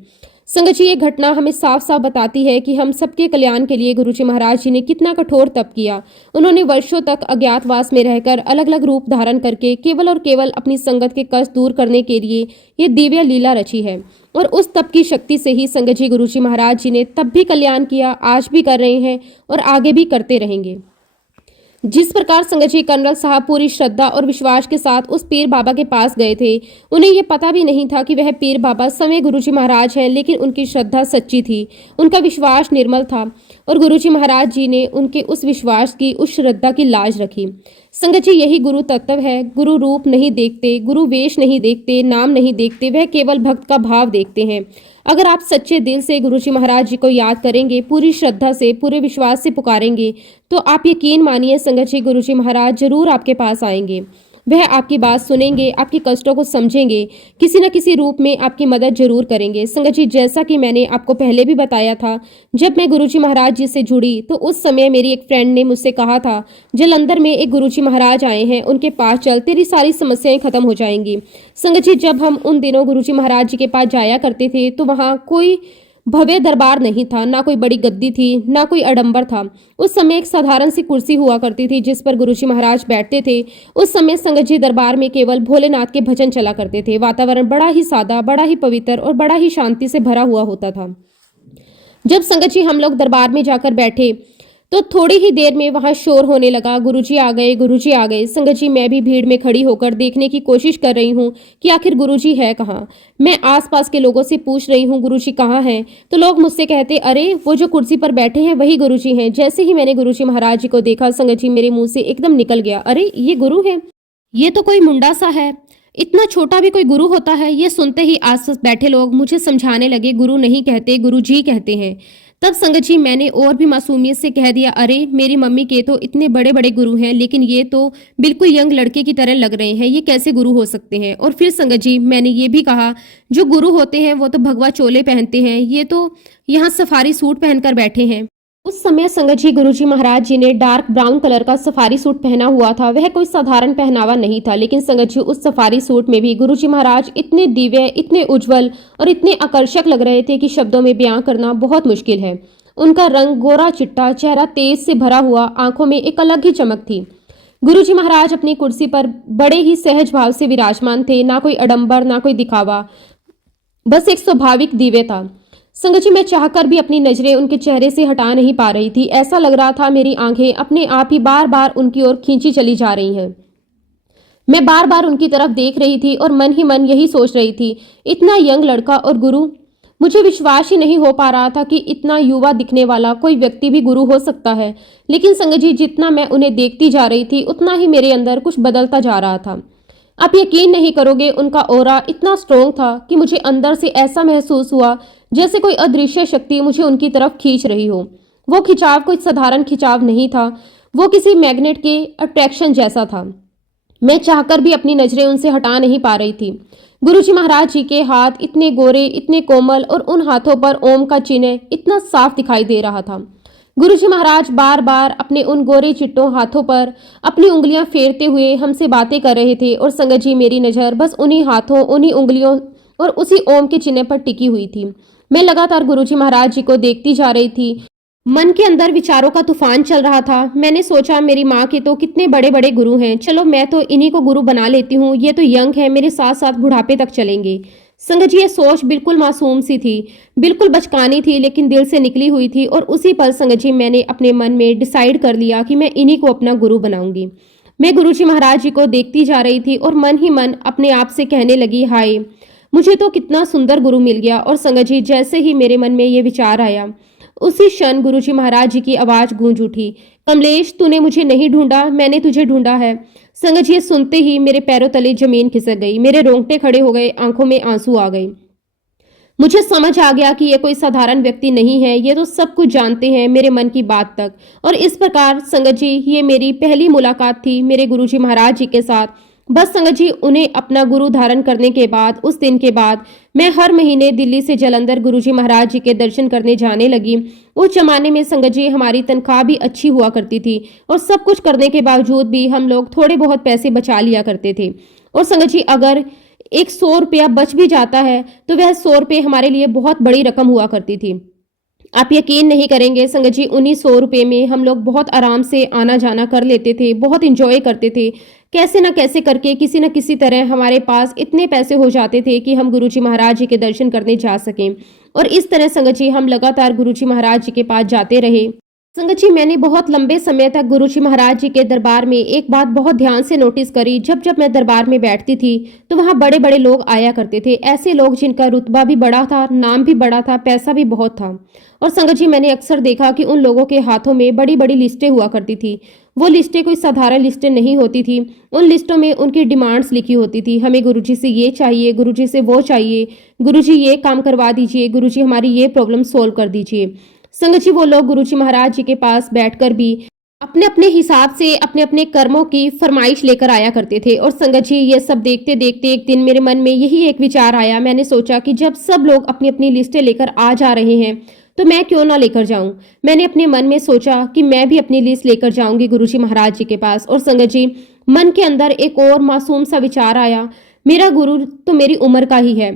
संगत जी, ये घटना हमें साफ साफ बताती है कि हम सबके कल्याण के लिए गुरुजी महाराज जी ने कितना कठोर तप किया। उन्होंने वर्षों तक अज्ञातवास में रहकर अलग अलग रूप धारण करके केवल और केवल अपनी संगत के कष्ट दूर करने के लिए ये दिव्य लीला रची है। और उस तप की शक्ति से ही संगत जी गुरुजी महाराज जी ने तब भी कल्याण किया, आज भी कर रहे हैं और आगे भी करते रहेंगे। जिस प्रकार संगत जी कर्नल साहब पूरी श्रद्धा और विश्वास के साथ उस पीर बाबा के पास गए थे, उन्हें यह पता भी नहीं था कि वह पीर बाबा समय गुरुजी महाराज हैं, लेकिन उनकी श्रद्धा सच्ची थी, उनका विश्वास निर्मल था और गुरुजी महाराज जी ने उनके उस विश्वास की, उस श्रद्धा की लाज रखी। संगत जी, यही गुरु तत्व है। गुरु रूप नहीं देखते, गुरु वेश नहीं देखते, नाम नहीं देखते, वह केवल भक्त का भाव देखते हैं। अगर आप सच्चे दिल से गुरुजी महाराज जी को याद करेंगे, पूरी श्रद्धा से, पूरे विश्वास से पुकारेंगे, तो आप यकीन मानिए संगत जी गुरुजी महाराज जरूर आपके पास आएंगे। वह आपकी बात सुनेंगे, आपके कष्टों को समझेंगे, किसी न किसी रूप में आपकी मदद जरूर करेंगे। संगत जी, जैसा कि मैंने आपको पहले भी बताया था, जब मैं गुरुजी महाराज जी से जुड़ी तो उस समय मेरी एक फ्रेंड ने मुझसे कहा था, जलंधर में एक गुरुजी महाराज आए हैं, उनके पास चल, तेरी सारी समस्याएं खत्म हो जाएंगी। संगत जी, जब हम उन दिनों गुरुजी महाराज जी के पास जाया करते थे तो वहाँ कोई भव्य दरबार नहीं था, ना कोई बड़ी गद्दी थी, ना कोई आडंबर था। उस समय एक साधारण सी कुर्सी हुआ करती थी जिस पर गुरुजी महाराज बैठते थे। उस समय संगत जी दरबार में केवल भोलेनाथ के भजन चला करते थे। वातावरण बड़ा ही सादा, बड़ा ही पवित्र और बड़ा ही शांति से भरा हुआ होता था। जब संगत जी हम लोग दरबार में जाकर बैठे तो थोड़ी ही देर में वहां शोर होने लगा, गुरुजी आ गए, गुरुजी आ गए। संगत जी, मैं भी भीड़ में खड़ी होकर देखने की कोशिश कर रही हूँ कि आखिर गुरुजी है कहाँ। मैं आसपास के लोगों से पूछ रही हूँ गुरुजी कहाँ हैं, तो लोग मुझसे कहते, अरे वो जो कुर्सी पर बैठे हैं वही गुरुजी हैं। जैसे ही मैंने गुरुजी महाराज जी को देखा, संगत जी मेरे मुंह से एकदम निकल गया, अरे ये गुरु है, ये तो कोई मुंडा सा है, इतना छोटा भी कोई गुरु होता है। ये सुनते ही आसपास बैठे लोग मुझे समझाने लगे, गुरु नहीं कहते, गुरुजी कहते हैं। तब संगत जी मैंने और भी मासूमियत से कह दिया, अरे मेरी मम्मी के तो इतने बड़े बड़े गुरु हैं, लेकिन ये तो बिल्कुल यंग लड़के की तरह लग रहे हैं, ये कैसे गुरु हो सकते हैं। और फिर संगत जी मैंने ये भी कहा, जो गुरु होते हैं वो तो भगवा चोले पहनते हैं, ये तो यहाँ सफारी सूट पहनकर बैठे हैं। उस समय संगत जी गुरुजी महाराज जी ने डार्क ब्राउन कलर का सफारी सूट पहना हुआ था। वह कोई साधारण पहनावा नहीं था, लेकिन संगत जी उस सफारी सूट में भी गुरुजी महाराज इतने दिव्य, इतने उज्जवल और इतने आकर्षक लग रहे थे कि शब्दों में बयां करना बहुत मुश्किल है। उनका रंग गोरा चिट्टा, चेहरा तेज से भरा हुआ, आंखों में एक अलग ही चमक थी। गुरुजी महाराज अपनी कुर्सी पर बड़े ही सहज भाव से विराजमान थे, ना कोई आडंबर, ना कोई दिखावा, बस एक स्वाभाविक दिव्य था। संगत जी, मैं चाहकर भी अपनी नजरें उनके चेहरे से हटा नहीं पा रही थी। ऐसा लग रहा था मेरी आंखें अपने आप ही बार बार उनकी ओर खींची चली जा रही हैं। मैं बार बार उनकी तरफ देख रही थी और मन ही मन यही सोच रही थी, इतना यंग लड़का और गुरु। मुझे विश्वास ही नहीं हो पा रहा था कि इतना युवा दिखने वाला कोई व्यक्ति भी गुरु हो सकता है। लेकिन संगत जी, जितना मैं उन्हें देखती जा रही थी उतना ही मेरे अंदर कुछ बदलता जा रहा था। आप यकीन नहीं करोगे, उनका ऑरा इतना स्ट्रोंग था कि मुझे अंदर से ऐसा महसूस हुआ जैसे कोई अदृश्य शक्ति मुझे उनकी तरफ खींच रही हो। वो खिंचाव कोई साधारण खिंचाव नहीं था, वो किसी मैग्नेट के अट्रैक्शन जैसा था। मैं चाहकर भी अपनी नजरें उनसे हटा नहीं पा रही थी। गुरुजी महाराज जी के हाथ इतने गोरे, इतने कोमल और उन हाथों पर ओम का चिन्ह इतना साफ दिखाई दे रहा था। गुरुजी महाराज बार बार अपने उन गोरे चिट्टों हाथों पर अपनी उंगलियां फेरते हुए हमसे बातें कर रहे थे और संगत जी, मेरी नज़र बस उन्हीं हाथों, उन्हीं उंगलियों और उसी ओम के चिन्ह पर टिकी हुई थी। मैं लगातार गुरुजी महाराज जी को देखती जा रही थी। मन के अंदर विचारों का तूफान चल रहा था। मैंने सोचा, मेरी माँ के तो कितने बड़े बड़े गुरु हैं, चलो मैं तो इन्हीं को गुरु बना लेती हूँ। ये तो यंग है, मेरे साथ साथ बुढ़ापे तक चलेंगे। संगत जी, ये सोच बिल्कुल मासूम सी थी, बिल्कुल बचकानी थी, लेकिन दिल से निकली हुई थी। और उसी पल संगत जी, मैंने अपने मन में डिसाइड कर लिया कि मैं इन्हीं को अपना गुरु बनाऊंगी। मैं गुरुजी महाराज जी को देखती जा रही थी और मन ही मन अपने आप से कहने लगी, हाय, मुझे तो कितना सुंदर गुरु मिल गया। और संगत जी, जैसे ही मेरे मन में ये विचार आया, उसी क्षण गुरुजी महाराज जी की आवाज गूंज उठी, कमलेश, तूने मुझे नहीं ढूंढा, मैंने तुझे ढूंढा है। संगत जी, ये सुनते ही मेरे पैरों तले जमीन खिसक गई, मेरे रोंगटे खड़े हो गए, आंखों में आंसू आ गए। मुझे समझ आ गया कि ये कोई साधारण व्यक्ति नहीं है, ये तो सब कुछ जानते हैं, मेरे मन की बात तक। और इस प्रकार संगत जी, ये मेरी पहली मुलाकात थी मेरे गुरुजी महाराज जी के साथ। बस संगत जी, उन्हें अपना गुरु धारण करने के बाद, उस दिन के बाद मैं हर महीने दिल्ली से जालंधर गुरुजी महाराज जी के दर्शन करने जाने लगी। उस जमाने में संगत जी, हमारी तनख्वाह भी अच्छी हुआ करती थी और सब कुछ करने के बावजूद भी हम लोग थोड़े बहुत पैसे बचा लिया करते थे। और संगत जी, अगर एक 100 रुपया बच भी जाता है तो वह 100 रुपये हमारे लिए बहुत बड़ी रकम हुआ करती थी। आप यकीन नहीं करेंगे संगत जी, उन्हीं 100 रुपये में हम लोग बहुत आराम से आना जाना कर लेते थे, बहुत इंजॉय करते थे। कैसे ना कैसे करके, किसी न किसी तरह हमारे पास इतने पैसे हो जाते थे कि हम गुरुजी महाराज जी के दर्शन करने जा सकें। और इस तरह संगत जी, हम लगातार गुरुजी महाराज जी के पास जाते रहे। संगत जी, मैंने बहुत लंबे समय तक गुरुजी महाराज जी के दरबार में एक बात बहुत ध्यान से नोटिस करी। जब जब मैं दरबार में बैठती थी तो वहाँ बड़े बड़े लोग आया करते थे, ऐसे लोग जिनका रुतबा भी बड़ा था, नाम भी बड़ा था, पैसा भी बहुत था। और संगत जी, मैंने अक्सर देखा कि उन लोगों के हाथों में बड़ी बड़ी लिस्टें हुआ करती थी। वो लिस्टें कोई साधारण लिस्टें नहीं होती थी, उन लिस्टों में उनकी डिमांड्स लिखी होती थी। हमें गुरुजी से ये चाहिए, गुरुजी से वो चाहिए, गुरुजी ये काम करवा दीजिए, गुरुजी हमारी ये प्रॉब्लम सोल्व कर दीजिए। संगत जी, वो लोग गुरुजी महाराज जी के पास बैठकर भी अपने अपने हिसाब से अपने अपने कर्मों की फरमाइश लेकर आया करते थे। और संगत जी, ये सब देखते देखते एक दिन मेरे मन में यही एक विचार आया। मैंने सोचा कि जब सब लोग अपनी अपनी लिस्टें लेकर आ जा रहे हैं तो मैं क्यों ना लेकर जाऊं। मैंने अपने मन में सोचा कि मैं भी अपनी लिस्ट लेकर जाऊंगी गुरुजी महाराज जी के पास। और संगत जी, मन के अंदर एक और मासूम सा विचार आया, मेरा गुरु तो मेरी उम्र का ही है,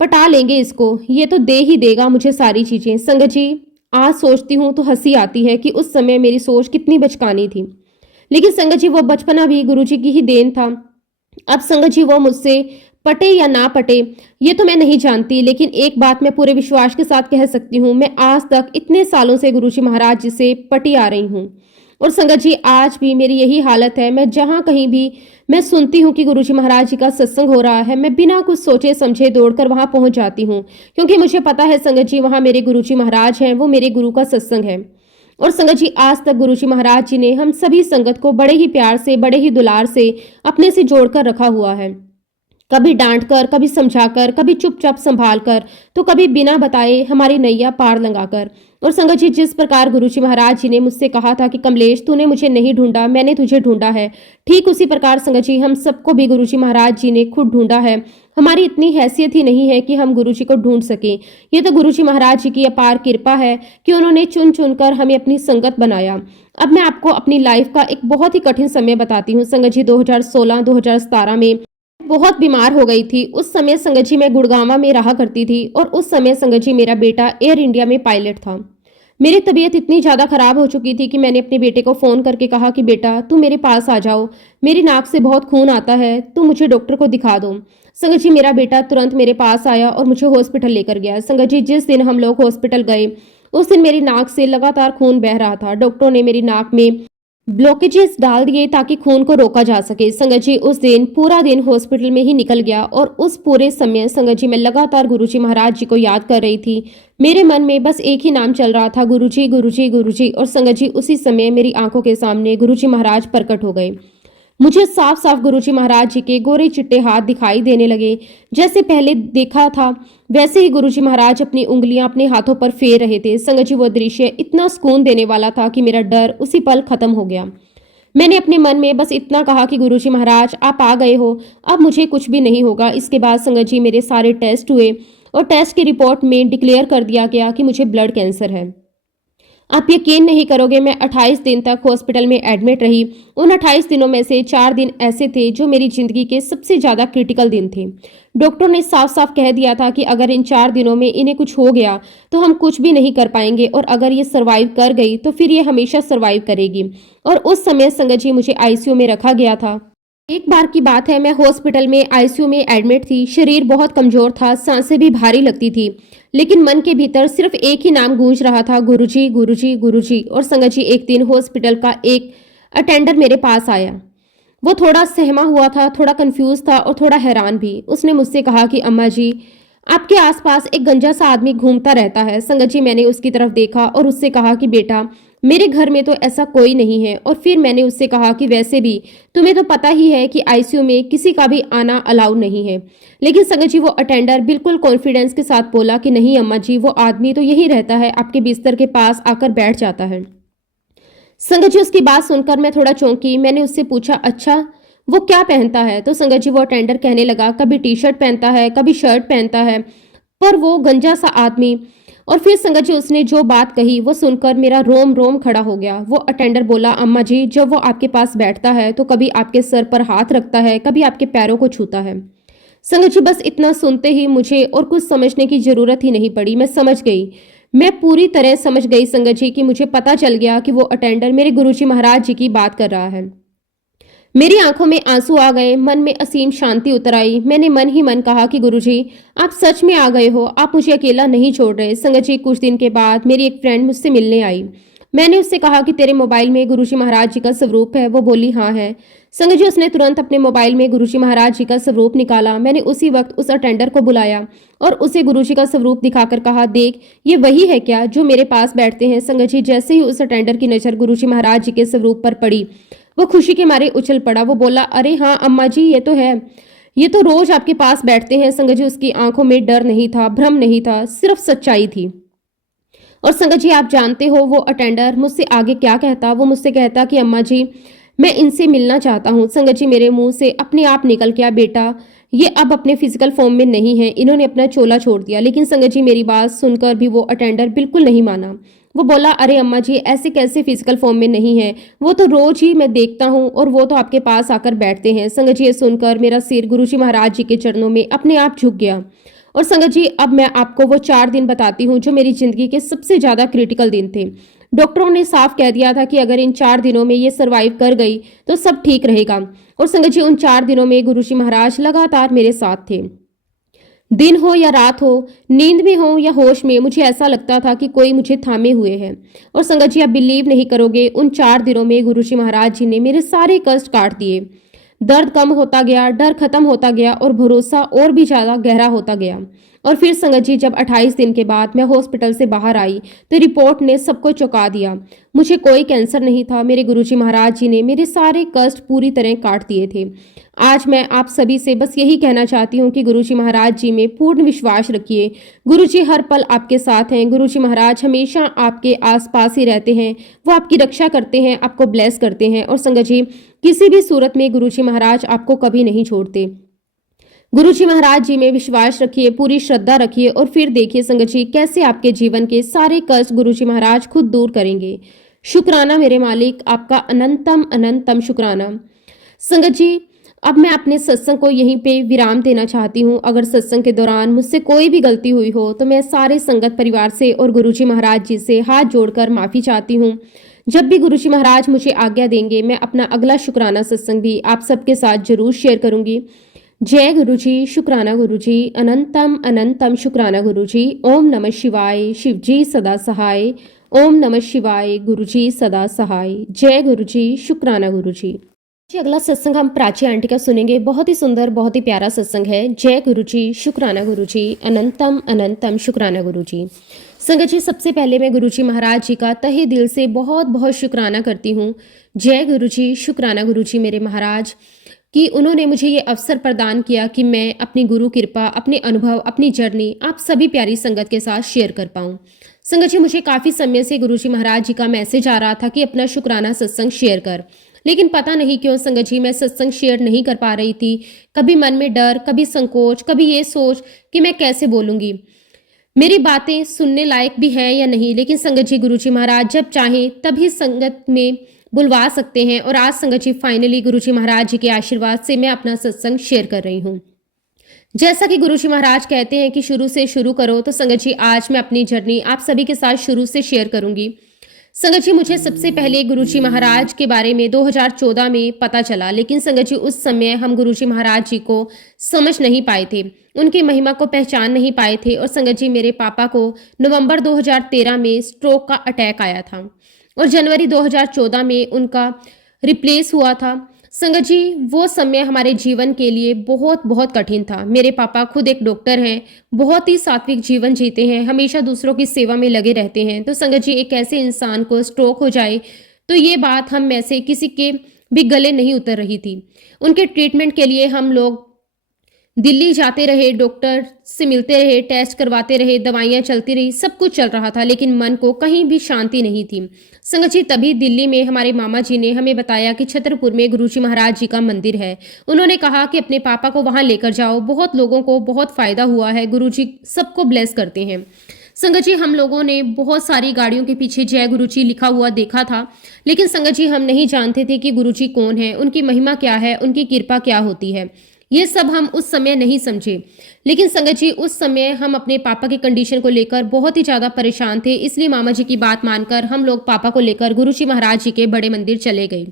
पटा लेंगे इसको, ये तो दे ही देगा मुझे सारी चीजें। संगत जी, आज सोचती हूँ तो हंसी आती है कि उस समय मेरी सोच कितनी बचकानी थी। लेकिन संगत जी, वो बचपना भी गुरुजी की ही देन था। अब संगत जी, वो मुझसे पटे या ना पटे ये तो मैं नहीं जानती, लेकिन एक बात मैं पूरे विश्वास के साथ कह सकती हूँ, मैं आज तक इतने सालों से गुरुजी महाराज जी से पटी आ रही हूँ। और संगत जी, आज भी मेरी यही हालत है। मैं जहाँ कहीं भी मैं सुनती हूँ कि गुरुजी महाराज जी का सत्संग हो रहा है, मैं बिना कुछ सोचे समझे दौड़कर वहां पहुंच जाती हूँ, क्योंकि मुझे पता है संगत जी, वहां मेरे गुरुजी महाराज हैं, वो मेरे गुरु का सत्संग है। और संगत जी, आज तक गुरुजी महाराज जी ने हम सभी संगत को बड़े ही प्यार से, बड़े ही दुलार से अपने से जोड़कर रखा हुआ है। कभी डांट कर, कभी समझाकर, कभी चुपचाप संभाल कर, तो कभी बिना बताए हमारी नैया पार लगाकर। और संगत जी, जिस प्रकार गुरुजी महाराज जी ने मुझसे कहा था कि कमलेश, तूने मुझे नहीं ढूंढा, मैंने तुझे ढूंढा है, ठीक उसी प्रकार संगत जी, हम सबको भी गुरुजी महाराज जी ने खुद ढूंढा है। हमारी इतनी हैसियत ही नहीं है कि हम गुरुजी को ढूंढ सकें। ये तो गुरुजी महाराज जी की अपार कृपा है कि उन्होंने चुन चुनकर हमें अपनी संगत बनाया। अब मैं आपको अपनी लाइफ का एक बहुत ही कठिन समय बताती हूँ। संगत जी, 2016-2017 में बहुत बीमार हो गई थी। उस समय संगत जी, मैं गुड़गांव में रहा करती थी और उस समय संगत जी, मेरा बेटा एयर इंडिया में पायलट था। मेरी तबीयत इतनी ज़्यादा ख़राब हो चुकी थी कि मैंने अपने बेटे को फ़ोन करके कहा कि बेटा तू मेरे पास आ जाओ, मेरी नाक से बहुत खून आता है, तू मुझे डॉक्टर को दिखा दो। संगत जी मेरा बेटा तुरंत मेरे पास आया और मुझे हॉस्पिटल लेकर गया। संगत जी जिस दिन हम लोग हॉस्पिटल गए उस दिन मेरी नाक से लगातार खून बह रहा था। डॉक्टरों ने मेरी नाक में ब्लॉकेजेस डाल दिए ताकि खून को रोका जा सके। संगत जी उस दिन पूरा दिन हॉस्पिटल में ही निकल गया और उस पूरे समय संगत जी मैं लगातार गुरुजी महाराज जी को याद कर रही थी। मेरे मन में बस एक ही नाम चल रहा था, गुरुजी गुरुजी गुरुजी। और संगत जी उसी समय मेरी आंखों के सामने गुरुजी महाराज प्रकट हो गए। मुझे साफ साफ गुरुजी महाराज जी के गोरे चिट्टे हाथ दिखाई देने लगे। जैसे पहले देखा था वैसे ही गुरुजी महाराज अपनी उंगलियां अपने हाथों पर फेर रहे थे। संगत जी वो दृश्य इतना सुकून देने वाला था कि मेरा डर उसी पल खत्म हो गया। मैंने अपने मन में बस इतना कहा कि गुरुजी महाराज आप आ गए हो, अब मुझे कुछ भी नहीं होगा। इसके बाद संगत जी मेरे सारे टेस्ट हुए और टेस्ट की रिपोर्ट में डिक्लेयर कर दिया गया कि मुझे ब्लड कैंसर है। आप यकीन नहीं करोगे, मैं 28 दिन तक हॉस्पिटल में एडमिट रही। उन 28 दिनों में से 4 दिन ऐसे थे जो मेरी जिंदगी के सबसे ज्यादा क्रिटिकल दिन थे। डॉक्टर ने साफ साफ कह दिया था कि अगर इन 4 दिनों में इन्हें कुछ हो गया तो हम कुछ भी नहीं कर पाएंगे, और अगर ये सर्वाइव कर गई तो फिर ये हमेशा सर्वाइव करेगी। और उस समय संगत जी मुझे आईसीयू में रखा गया था। एक बार की बात है, मैं हॉस्पिटल में आईसीयू में एडमिट थी। शरीर बहुत कमजोर था, सांसें भी भारी लगती थी, लेकिन मन के भीतर सिर्फ एक ही नाम गूंज रहा था, गुरुजी गुरुजी गुरुजी। और संगत जी एक दिन हॉस्पिटल का एक अटेंडर मेरे पास आया। वो थोड़ा सहमा हुआ था, थोड़ा कंफ्यूज था और थोड़ा हैरान भी। उसने मुझसे कहा कि अम्मा जी आपके आसपास एक गंजा सा आदमी घूमता रहता है। संगत जी मैंने उसकी तरफ देखा और उससे कहा कि बेटा मेरे घर में तो ऐसा कोई नहीं है। और फिर मैंने उससे कहा कि वैसे भी तुम्हें तो पता ही है कि आईसीयू में किसी का भी आना अलाउ नहीं है। लेकिन संगत जी वो अटेंडर बिल्कुल कॉन्फिडेंस के साथ बोला कि नहीं अम्मा जी, वो आदमी तो यही रहता है, आपके बिस्तर के पास आकर बैठ जाता है। संगत जी उसकी बात सुनकर मैं थोड़ा चौंकी। मैंने उससे पूछा अच्छा वो क्या पहनता है? तो संगत जी वो अटेंडर कहने लगा कभी टी शर्ट पहनता है, कभी शर्ट पहनता है, पर वो गंजा सा आदमी। और फिर संगत जी उसने जो बात कही वो सुनकर मेरा रोम रोम खड़ा हो गया। वो अटेंडर बोला अम्मा जी जब वो आपके पास बैठता है तो कभी आपके सर पर हाथ रखता है, कभी आपके पैरों को छूता है। संगत जी बस इतना सुनते ही मुझे और कुछ समझने की जरूरत ही नहीं पड़ी। मैं समझ गई, मैं पूरी तरह समझ गई संगत जी कि मुझे पता चल गया कि वो अटेंडर मेरे गुरुजी महाराज जी की बात कर रहा है। मेरी आंखों में आंसू आ गए, मन में असीम शांति उतर आई। मैंने मन ही मन कहा कि गुरुजी आप सच में आ गए हो, आप मुझे अकेला नहीं छोड़ रहे। संगत जी कुछ दिन के बाद मेरी एक फ्रेंड मुझसे मिलने आई। मैंने उससे कहा कि तेरे मोबाइल में गुरुजी महाराज जी का स्वरूप है? वो बोली हाँ है। संगत जी उसने तुरंत अपने मोबाइल में गुरुजी महाराज जी का स्वरूप निकाला। मैंने उसी वक्त उस अटेंडर को बुलाया और उसे गुरुजी का स्वरूप दिखाकर कहा देख ये वही है क्या जो मेरे पास बैठते हैं? संगत जी जैसे ही उस अटेंडर की नजर गुरुजी महाराज जी के स्वरूप पर पड़ी वो खुशी के मारे उछल पड़ा। वो बोला अरे हाँ अम्मा जी ये तो है, ये तो रोज आपके पास बैठते हैं। संगत जी उसकी आंखों में डर नहीं था, भ्रम नहीं था, सिर्फ सच्चाई थी। और संगत जी आप जानते हो वो अटेंडर मुझसे आगे क्या कहता? वो मुझसे कहता कि अम्मा जी मैं इनसे मिलना चाहता हूँ। संगत जी मेरे मुंह से अपने आप निकल गया बेटा ये अब अपने फिजिकल फॉर्म में नहीं है, इन्होंने अपना चोला छोड़ दिया। लेकिन संगत जी मेरी बात सुनकर भी वो अटेंडर बिल्कुल नहीं माना। वो बोला अरे अम्मा जी ऐसे कैसे फिजिकल फॉर्म में नहीं है, वो तो रोज ही मैं देखता हूँ और वो तो आपके पास आकर बैठते हैं। संगत जी ये सुनकर मेरा सिर गुरुजी महाराज जी के चरणों में अपने आप झुक गया। और संगत जी अब मैं आपको वो 4 दिन बताती हूँ जो मेरी जिंदगी के सबसे ज्यादा क्रिटिकल दिन थे। डॉक्टरों ने साफ कह दिया था कि अगर इन 4 दिनों में ये सरवाइव कर गई तो सब ठीक रहेगा। और संगत जी उन 4 दिनों में गुरुजी महाराज लगातार मेरे साथ थे। दिन हो या रात हो, नींद में हो या होश में, मुझे ऐसा लगता था कि कोई मुझे थामे हुए है। और संगत जी आप बिलीव नहीं करोगे, उन 4 दिनों में गुरुजी महाराज जी ने मेरे सारे कष्ट काट दिए। दर्द कम होता गया, डर खत्म होता गया और भरोसा और भी ज्यादा गहरा होता गया। और फिर संगत जी जब 28 दिन के बाद मैं हॉस्पिटल से बाहर आई तो रिपोर्ट ने सबको चौंका दिया। मुझे कोई कैंसर नहीं था। मेरे गुरुजी महाराज जी ने मेरे सारे कष्ट पूरी तरह काट दिए थे। आज मैं आप सभी से बस यही कहना चाहती हूँ कि गुरुजी महाराज जी में पूर्ण विश्वास रखिए। गुरुजी हर पल आपके साथ हैं। गुरुजी महाराज हमेशा आपके आसपास ही रहते हैं, वो आपकी रक्षा करते हैं, आपको ब्लेस करते हैं। और संगत जी किसी भी सूरत में गुरुजी महाराज आपको कभी नहीं छोड़ते। गुरुजी महाराज जी में विश्वास रखिए, पूरी श्रद्धा रखिए और फिर देखिए संगत जी कैसे आपके जीवन के सारे कष्ट गुरुजी महाराज खुद दूर करेंगे। शुक्राना मेरे मालिक, आपका अनंतम अनंतम शुक्राना। संगत जी अब मैं अपने सत्संग को यहीं पे विराम देना चाहती हूँ। अगर सत्संग के दौरान मुझसे कोई भी गलती हुई हो तो मैं सारे संगत परिवार से और गुरुजी महाराज जी से हाथ जोड़कर माफ़ी चाहती हूँ। जब भी गुरुजी महाराज मुझे आज्ञा देंगे मैं अपना अगला शुक्राना सत्संग भी आप सबके साथ जरूर शेयर करूँगी। जय गुरुजी, शुक्राना गुरुजी, अनंतम अनंतम शुक्राना गुरुजी। ओम नमः शिवाय, शिवजी सदा सहाय। ओम नमः शिवाय, गुरुजी सदा सहाय। जय गुरुजी, शुक्राना गुरुजी। जी अगला सत्संग हम प्राची आंटी का सुनेंगे। बहुत ही सुंदर, बहुत ही प्यारा सत्संग है। जय गुरुजी, शुक्राना गुरुजी, अनंतम अनंतम शुक्राना गुरुजी। संगत जी, सबसे पहले मैं गुरुजी महाराज जी का तहे दिल से बहुत बहुत शुक्राना करती हूँ। जय गुरुजी, शुक्राना गुरुजी मेरे महाराज कि उन्होंने मुझे ये अवसर प्रदान किया कि मैं अपनी गुरु कृपा, अपने अनुभव, अपनी जर्नी आप सभी प्यारी संगत के साथ शेयर कर पाऊँ। संगत जी, मुझे काफ़ी समय से गुरुजी महाराज जी का मैसेज आ रहा था कि अपना शुक्राना सत्संग शेयर कर, लेकिन पता नहीं क्यों संगत जी मैं सत्संग शेयर नहीं कर पा रही थी। कभी मन में डर, कभी संकोच, कभी ये सोच कि मैं कैसे बोलूँगी, मेरी बातें सुनने लायक भी है या नहीं। लेकिन संगत जी, गुरुजी महाराज जब चाहें तभी संगत में बुलवा सकते हैं। और आज संगत जी फाइनली गुरुजी महाराज जी के आशीर्वाद से मैं अपना सत्संग शेयर कर रही हूँ। जैसा कि गुरुजी महाराज कहते हैं कि शुरू से शुरू करो, तो संगत जी आज मैं अपनी जर्नी आप सभी के साथ शुरू से शेयर करूंगी। संगत जी, मुझे सबसे पहले गुरुजी महाराज के बारे में 2014 में पता चला, लेकिन संगत जी उस समय हम गुरुजी महाराज जी को समझ नहीं पाए थे, उनकी महिमा को पहचान नहीं पाए थे। और संगत जी, मेरे पापा को नवंबर 2013 में स्ट्रोक का अटैक आया था और जनवरी 2014 में उनका रिप्लेस हुआ था। संगत जी, वो समय हमारे जीवन के लिए बहुत बहुत कठिन था। मेरे पापा खुद एक डॉक्टर हैं, बहुत ही सात्विक जीवन जीते हैं, हमेशा दूसरों की सेवा में लगे रहते हैं। तो संगत जी, एक ऐसे इंसान को स्ट्रोक हो जाए तो ये बात हम में से किसी के भी गले नहीं उतर रही थी। उनके ट्रीटमेंट के लिए हम लोग दिल्ली जाते रहे, डॉक्टर से मिलते रहे, टेस्ट करवाते रहे, दवाइयाँ चलती रही, सब कुछ चल रहा था, लेकिन मन को कहीं भी शांति नहीं थी। संगत जी, तभी दिल्ली में हमारे मामा जी ने हमें बताया कि छतरपुर में गुरुजी महाराज जी का मंदिर है। उन्होंने कहा कि अपने पापा को वहां लेकर जाओ, बहुत लोगों को बहुत फायदा हुआ है, गुरुजी सबको ब्लेस करते हैं। संगत जी, हम लोगों ने बहुत सारी गाड़ियों के पीछे जय गुरुजी लिखा हुआ देखा था, लेकिन संगत जी हम नहीं जानते थे कि गुरुजी कौन है, उनकी महिमा क्या है, उनकी कृपा क्या होती है। ये सब हम उस समय नहीं समझे। लेकिन संगत जी, उस समय हम अपने पापा की कंडीशन को लेकर बहुत ही ज़्यादा परेशान थे, इसलिए मामा जी की बात मानकर हम लोग पापा को लेकर गुरुजी महाराज जी के बड़े मंदिर चले गए।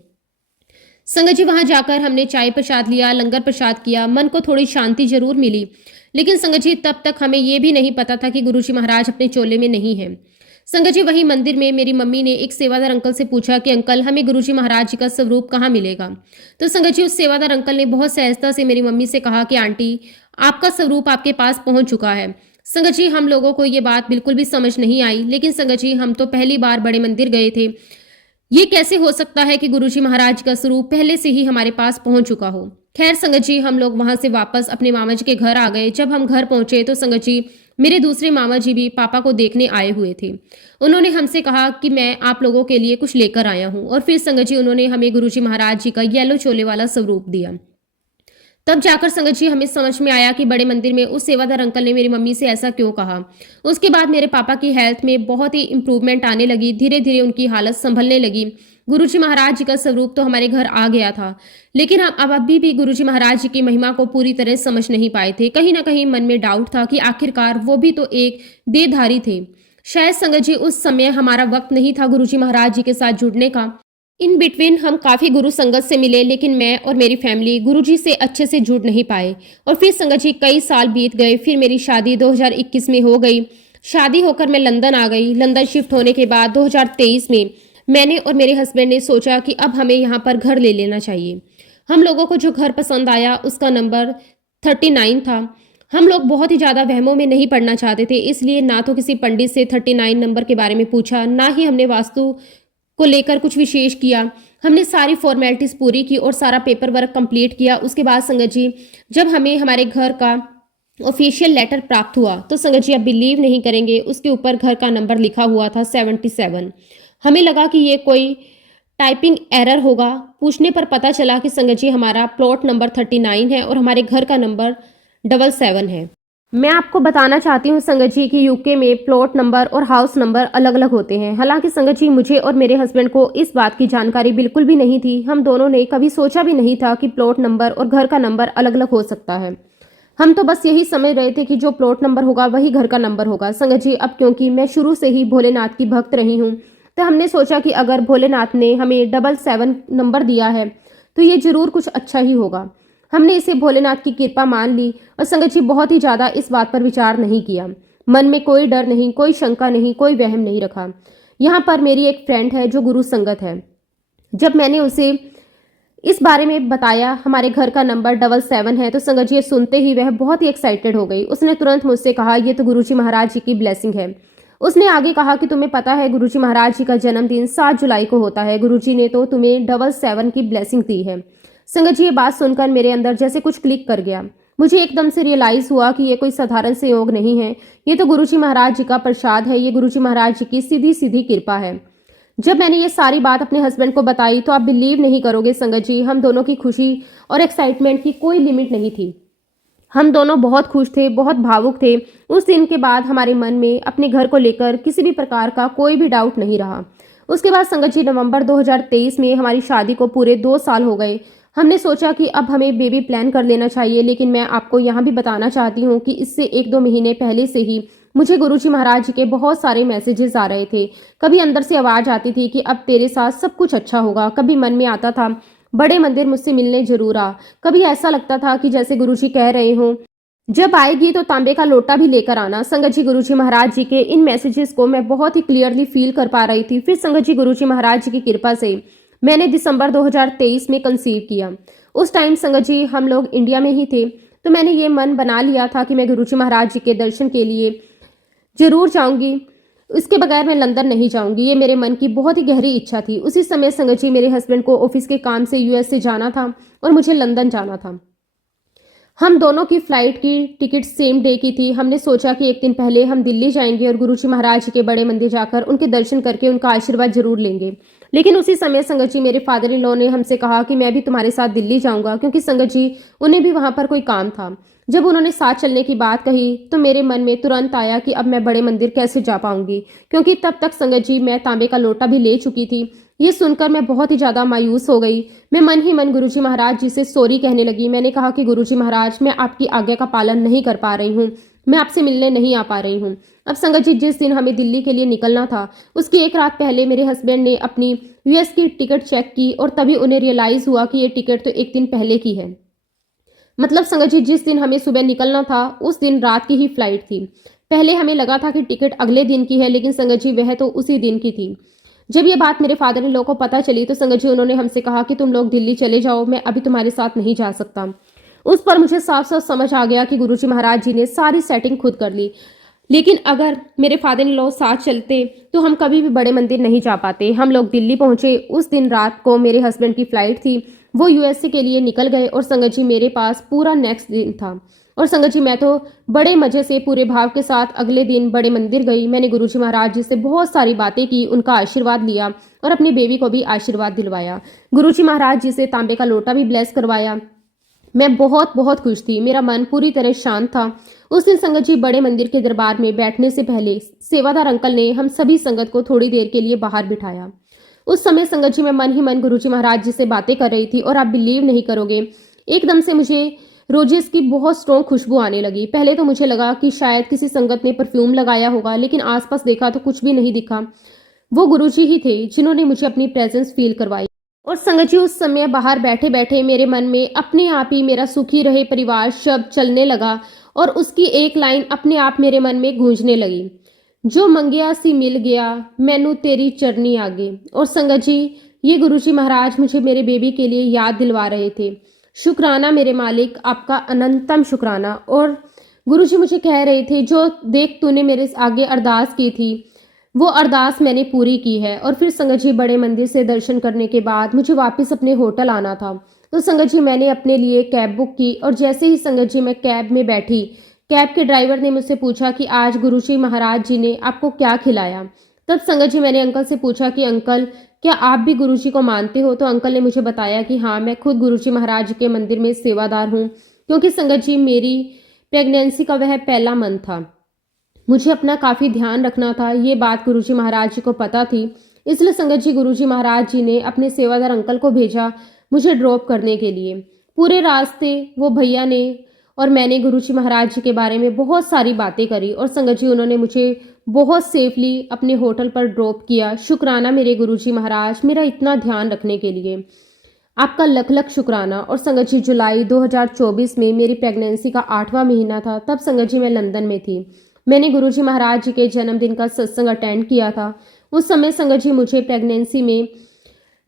संगत जी, वहां जाकर हमने चाय प्रसाद लिया, लंगर प्रसाद किया, मन को थोड़ी शांति जरूर मिली। लेकिन संगत जी, तब तक हमें यह भी नहीं पता था कि गुरुजी महाराज अपने चोले में नहीं है। संगत जी, वही मंदिर में मेरी मम्मी ने एक सेवादार अंकल से पूछा कि अंकल, हमें गुरुजी महाराज जी का स्वरूप कहाँ मिलेगा। तो संगत जी, उस सेवादार अंकल ने बहुत सहजता से मेरी मम्मी से कहा कि आंटी, आपका स्वरूप आपके पास पहुंच चुका है। संगत जी, हम लोगों को ये बात बिल्कुल भी समझ नहीं आई। लेकिन संगत जी, हम तो पहली बार बड़े मंदिर गए थे, ये कैसे हो सकता है कि गुरुजी महाराज का स्वरूप पहले से ही हमारे पास पहुंच चुका हो। खैर संगत जी, हम लोग वहां से वापस अपने मामा जी के घर आ गए। जब हम घर पहुंचे तो संगत जी, मेरे दूसरे मामा जी भी पापा को देखने आए हुए थे। उन्होंने हमसे कहा कि मैं आप लोगों के लिए कुछ लेकर आया हूं। और फिर संगत जी, उन्होंने हमें गुरुजी महाराज जी का येलो चोले वाला स्वरूप दिया। तब जाकर संगत जी हमें समझ में आया कि बड़े मंदिर में उस सेवादार अंकल ने मेरी मम्मी से ऐसा क्यों कहा। उसके बाद मेरे पापा की हेल्थ में बहुत ही इंप्रूवमेंट आने लगी, धीरे धीरे उनकी हालत संभलने लगी। गुरुजी महाराज जी का स्वरूप तो हमारे घर आ गया था, लेकिन हम अब अभी भी गुरुजी महाराज जी की महिमा को पूरी तरह समझ नहीं पाए थे। कहीं ना कहीं मन में डाउट था कि आखिरकार वो भी तो एक देहधारी थे। शायद संगत जी, उस समय हमारा वक्त नहीं था गुरुजी महाराज जी के साथ जुड़ने का। इन बिटवीन हम काफ़ी गुरु संगत से मिले, लेकिन मैं और मेरी फैमिली गुरुजी से अच्छे से जुड़ नहीं पाए। और फिर संगत जी, कई साल बीत गए। फिर मेरी शादी 2021 में हो गई। शादी होकर मैं लंदन आ गई। लंदन शिफ्ट होने के बाद 2023 में मैंने और मेरे हस्बैंड ने सोचा कि अब हमें यहाँ पर घर ले लेना चाहिए। हम लोगों को जो घर पसंद आया उसका नंबर 39 था। हम लोग बहुत ही ज़्यादा वहमों में नहीं पड़ना चाहते थे, इसलिए ना तो किसी पंडित से 39 नंबर के बारे में पूछा, ना ही हमने वास्तु को लेकर कुछ विशेष किया। हमने सारी फॉर्मेलिटीज़ पूरी की और सारा पेपर वर्क कंप्लीट किया। उसके बाद संगत जी, जब हमें हमारे घर का ऑफिशियल लेटर प्राप्त हुआ तो संगत जी, आप बिलीव नहीं करेंगे, उसके ऊपर घर का नंबर लिखा हुआ था 77। हमें लगा कि ये कोई टाइपिंग एरर होगा। पूछने पर पता चला कि संगत जी, हमारा प्लॉट नंबर 39 है और हमारे घर का नंबर 77 है। मैं आपको बताना चाहती हूँ संगत जी कि यूके में प्लॉट नंबर और हाउस नंबर अलग अलग होते हैं। हालांकि संगत जी मुझे और मेरे हस्बैंड को इस बात की जानकारी बिल्कुल भी नहीं थी। हम दोनों ने कभी सोचा भी नहीं था कि प्लॉट नंबर और घर का नंबर अलग अलग हो सकता है। हम तो बस यही समझ रहे थे कि जो प्लॉट नंबर होगा वही घर का नंबर होगा। संगत जी अब क्योंकि मैं शुरू से ही भोलेनाथ की भक्त रही हूँ, तो हमने सोचा कि अगर भोलेनाथ ने हमें 777 नंबर दिया है तो ये जरूर कुछ अच्छा ही होगा। हमने इसे भोलेनाथ की कृपा मान ली और संगत जी बहुत ही ज्यादा इस बात पर विचार नहीं किया। मन में कोई डर नहीं, कोई शंका नहीं, कोई वहम नहीं रखा। यहाँ पर मेरी एक फ्रेंड है जो गुरु संगत है। जब मैंने उसे इस बारे में बताया हमारे घर का नंबर 77 है, तो संगत जी ये सुनते ही वह बहुत ही एक्साइटेड हो गई। उसने तुरंत मुझसे कहा, ये तो गुरुजी महाराज जी की ब्लेसिंग है। उसने आगे कहा कि तुम्हें पता है गुरुजी महाराज जी का जन्मदिन 7 जुलाई को होता है। गुरुजी ने तो तुम्हें 77 की ब्लेसिंग दी है। संगत जी ये बात सुनकर मेरे अंदर जैसे कुछ क्लिक कर गया। मुझे एकदम से रियलाइज हुआ कि ये कोई साधारण संयोग नहीं है, ये तो गुरुजी महाराज जी का प्रसाद है, ये गुरुजी महाराज जी की सीधी सीधी कृपा है। जब मैंने ये सारी बात अपने हस्बैंड को बताई तो आप बिलीव नहीं करोगे संगत जी, हम दोनों की खुशी और एक्साइटमेंट की कोई लिमिट नहीं थी। हम दोनों बहुत खुश थे, बहुत भावुक थे। उस दिन के बाद हमारे मन में अपने घर को लेकर किसी भी प्रकार का कोई भी डाउट नहीं रहा। उसके बाद संगत जी नवंबर 2023 में हमारी शादी को पूरे 2 साल हो गए। हमने सोचा कि अब हमें बेबी प्लान कर लेना चाहिए, लेकिन मैं आपको यहाँ भी बताना चाहती हूँ कि इससे 1-2 महीने पहले से ही मुझे गुरुजी महाराज जी के बहुत सारे मैसेजेस आ रहे थे। कभी अंदर से आवाज आती थी कि अब तेरे साथ सब कुछ अच्छा होगा। कभी मन में आता था बड़े मंदिर मुझसे मिलने जरूर आ। कभी ऐसा लगता था कि जैसे गुरुजी कह रहे हों, जब आएगी तो तांबे का लोटा भी लेकर आना। संगत जी गुरुजी महाराज जी के इन मैसेजेस को मैं बहुत ही क्लियरली फील कर पा रही थी। फिर संगत जी गुरुजी महाराज जी की कृपा से मैंने दिसंबर 2023 में कंसीव किया। उस टाइम संगत जी हम लोग इंडिया में ही थे, तो मैंने ये मन बना लिया था कि मैं गुरुजी महाराज जी के दर्शन के लिए जरूर जाऊंगी। इसके बगैर मैं लंदन नहीं जाऊंगी, ये मेरे मन की बहुत ही गहरी इच्छा थी। उसी समय संगत जी मेरे हस्बैंड को ऑफिस के काम से यूएस से जाना था और मुझे लंदन जाना था। हम दोनों की फ्लाइट की टिकट सेम डे की थी। हमने सोचा कि एक दिन पहले हम दिल्ली जाएंगे और गुरुजी महाराज जी के बड़े मंदिर जाकर उनके दर्शन करके उनका आशीर्वाद जरूर लेंगे। लेकिन उसी समय संगत जी मेरे फादर इन लॉ ने हमसे कहा कि मैं भी तुम्हारे साथ दिल्ली जाऊंगा, क्योंकि संगत जी उन्हें भी वहां पर कोई काम था। जब उन्होंने साथ चलने की बात कही तो मेरे मन में तुरंत आया कि अब मैं बड़े मंदिर कैसे जा पाऊंगी, क्योंकि तब तक संगत जी मैं तांबे का लोटा भी ले चुकी थी। ये सुनकर मैं बहुत ही ज्यादा मायूस हो गई। मैं मन ही मन गुरुजी महाराज जी से सॉरी कहने लगी। मैंने कहा कि गुरुजी महाराज, मैं आपकी आज्ञा का पालन नहीं कर पा रही हूँ, मैं आपसे मिलने नहीं आ पा रही हूँ। अब संगत जी जिस दिन हमें दिल्ली के लिए निकलना था उसकी एक रात पहले मेरे हस्बैंड ने अपनी यूएस की टिकट चेक की और तभी उन्हें रियलाइज हुआ कि ये टिकट तो एक दिन पहले की है। मतलब संगत जी जिस दिन हमें सुबह निकलना था उस दिन रात की ही फ्लाइट थी। पहले हमें लगा था कि टिकट अगले दिन की है, लेकिन संगत जी वह तो उसी दिन की थी। जब ये बात मेरे फादर इन लॉ को पता चली तो संगत जी उन्होंने हमसे कहा कि तुम लोग दिल्ली चले जाओ, मैं अभी तुम्हारे साथ नहीं जा सकता। उस पर मुझे साफ साफ समझ आ गया कि गुरुजी महाराज जी ने सारी सेटिंग खुद कर ली। लेकिन अगर मेरे फादर इन लॉ साथ चलते तो हम कभी भी बड़े मंदिर नहीं जा पाते। हम लोग दिल्ली पहुंचे। उस दिन रात को मेरे हस्बैंड की फ्लाइट थी, वो यूएसए के लिए निकल गए और संगत जी मेरे पास पूरा नेक्स्ट दिन था। और संगत जी मैं तो बड़े मजे से पूरे भाव के साथ अगले दिन बड़े मंदिर गई। मैंने गुरुजी महाराज जी से बहुत सारी बातें की, उनका आशीर्वाद लिया और अपनी बेबी को भी आशीर्वाद दिलवाया। गुरुजी महाराज जी से तांबे का लोटा भी ब्लेस करवाया। मैं बहुत बहुत खुश थी, मेरा मन पूरी तरह शांत था। उस दिन संगत जी बड़े मंदिर के दरबार में बैठने से पहले सेवादार अंकल ने हम सभी संगत को थोड़ी देर के लिए बाहर बिठाया। उस समय संगत जी मैं मन ही मन गुरुजी महाराज जी से बातें कर रही थी और आप बिलीव नहीं करोगे, एकदम से मुझे रोजेस की बहुत स्ट्रॉन्ग खुशबू आने लगी। पहले तो मुझे लगा कि शायद किसी संगत ने परफ्यूम लगाया होगा, लेकिन आसपास देखा तो कुछ भी नहीं दिखा। वो गुरुजी ही थे जिन्होंने मुझे अपनी प्रेजेंस फील करवाई। और संगत जी उस समय बाहर बैठे बैठे मेरे मन में अपने आप ही मेरा सुखी रहे परिवार शब्द चलने लगा और उसकी एक लाइन अपने आप मेरे मन में गूंजने लगी, जो मंगिया सी मिल गया मैनू तेरी चरनी आगे। और संगत जी ये गुरुजी महाराज मुझे मेरे बेबी के लिए याद दिलवा रहे थे। शुक्राना मेरे मालिक, आपका अनंतम शुक्राना। और गुरुजी मुझे कह रहे थे, जो देख तूने मेरे आगे अरदास की थी वो अरदास मैंने पूरी की है। और फिर संगत जी बड़े मंदिर से दर्शन करने के बाद मुझे वापस अपने होटल आना था, तो संगत जी मैंने अपने लिए कैब बुक की। और जैसे ही संगत जी मैं कैब में बैठी, कैब के ड्राइवर ने मुझसे पूछा कि आज गुरुजी महाराज जी ने आपको क्या खिलाया। तब संगत जी मैंने अंकल से पूछा कि अंकल क्या आप भी गुरुजी को मानते हो। तो अंकल ने मुझे बताया कि हाँ, मैं खुद गुरुजी महाराज के मंदिर में सेवादार हूँ, क्योंकि संगत जी मेरी प्रेगनेंसी का वह पहला मंथ था। मुझे अपना काफ़ी ध्यान रखना था, ये बात गुरुजी महाराज जी को पता थी। इसलिए संगत जी गुरुजी महाराज जी ने अपने सेवादार अंकल को भेजा मुझे ड्रॉप करने के लिए। पूरे रास्ते वो भैया ने और मैंने गुरुजी महाराज जी के बारे में बहुत सारी बातें करी और संगत जी उन्होंने मुझे बहुत सेफली अपने होटल पर ड्रॉप किया। शुक्राना मेरे गुरुजी महाराज, मेरा इतना ध्यान रखने के लिए आपका लख लख शुक्राना। और संगत जी जुलाई 2024 में मेरी प्रेगनेंसी का 8वां महीना था। तब संगत जी मैं लंदन में थी। मैंने गुरुजी महाराज जी के जन्मदिन का सत्संग अटेंड किया था। उस समय संगत जी मुझे प्रेगनेंसी में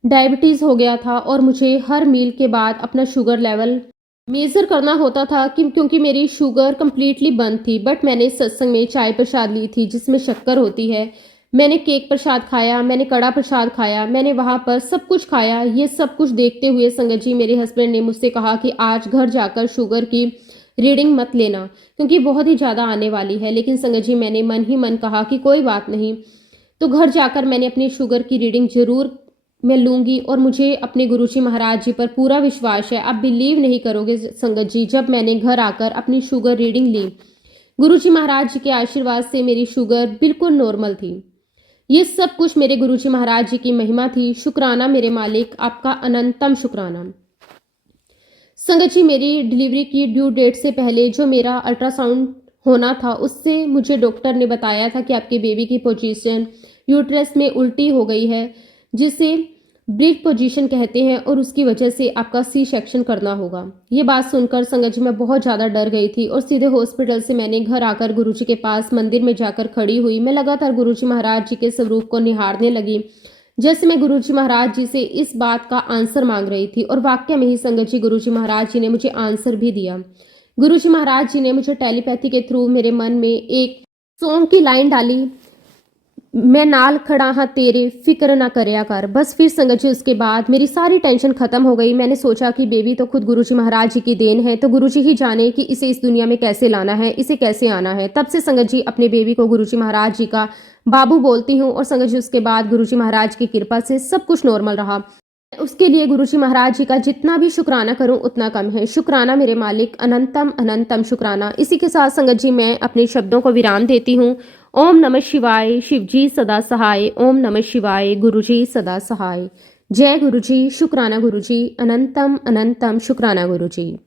डायबिटीज़ हो गया था और मुझे हर मील के बाद अपना शुगर लेवल मेज़र करना होता था क्योंकि मेरी शुगर कम्प्लीटली बंद थी। बट मैंने सत्संग में चाय प्रसाद ली थी जिसमें शक्कर होती है। मैंने केक प्रसाद खाया, मैंने कड़ा प्रसाद खाया, मैंने वहाँ पर सब कुछ खाया। ये सब कुछ देखते हुए संगत जी मेरे हस्बैंड ने मुझसे कहा कि आज घर जाकर शुगर की रीडिंग मत लेना क्योंकि बहुत ही ज़्यादा आने वाली है। लेकिन संगत जी मैंने मन ही मन कहा कि कोई बात नहीं, तो घर जाकर मैंने अपनी शुगर की रीडिंग ज़रूर मैं लूँगी और मुझे अपने गुरुजी महाराज जी पर पूरा विश्वास है। आप बिलीव नहीं करोगे संगत जी, जब मैंने घर आकर अपनी शुगर रीडिंग ली, गुरुजी महाराज जी के आशीर्वाद से मेरी शुगर बिल्कुल नॉर्मल थी। ये सब कुछ मेरे गुरुजी महाराज जी की महिमा थी। शुक्राना मेरे मालिक, आपका अनंतम शुक्राना। संगत जी मेरी डिलीवरी की ड्यू डेट से पहले जो मेरा अल्ट्रासाउंड होना था उससे मुझे डॉक्टर ने बताया था कि आपके बेबी की पोजीशन यूट्रस में उल्टी हो गई है जिसे ब्रिज पोजीशन कहते हैं और उसकी वजह से आपका सी सेक्शन करना होगा। ये बात सुनकर संगत जी मैं बहुत ज़्यादा डर गई थी और सीधे हॉस्पिटल से मैंने घर आकर गुरुजी के पास मंदिर में जाकर खड़ी हुई। मैं लगातार गुरुजी महाराज जी के स्वरूप को निहारने लगी जैसे मैं गुरुजी महाराज जी से इस बात का आंसर मांग रही थी। और वाकई में ही संगत जी गुरुजी महाराज जी ने मुझे आंसर भी दिया। गुरुजी महाराज जी ने मुझे टेलीपैथी के थ्रू मेरे मन में एक सॉन्ग की लाइन डाली, मैं नाल खड़ा हाँ तेरे, फिक्र ना करया कर। बस फिर संगत जी उसके बाद मेरी सारी टेंशन खत्म हो गई। मैंने सोचा कि बेबी तो खुद गुरुजी महाराज जी की देन है, तो गुरुजी ही जाने कि इसे इस दुनिया में कैसे लाना है, इसे कैसे आना है। तब से संगत जी अपने बेबी को गुरुजी महाराज जी का बाबू बोलती हूँ। और संगत जी उसके बाद गुरुजी महाराज की कृपा से सब कुछ नॉर्मल रहा। उसके लिए गुरुजी महाराज जी का जितना भी शुक्राना करूं उतना कम है। शुक्राना मेरे मालिक, अनंतम अनंतम शुक्राना। इसी के साथ संगत जी मैं अपने शब्दों को विराम देती हूँ। ओम नमः शिवाय, शिवजी सदा सहाय। ओम नमः शिवाय, गुरुजी सदा सहाय। जय गुरुजी, शुक्राना गुरुजी, अनंतम अनंतम शुक्राना गुरुजी।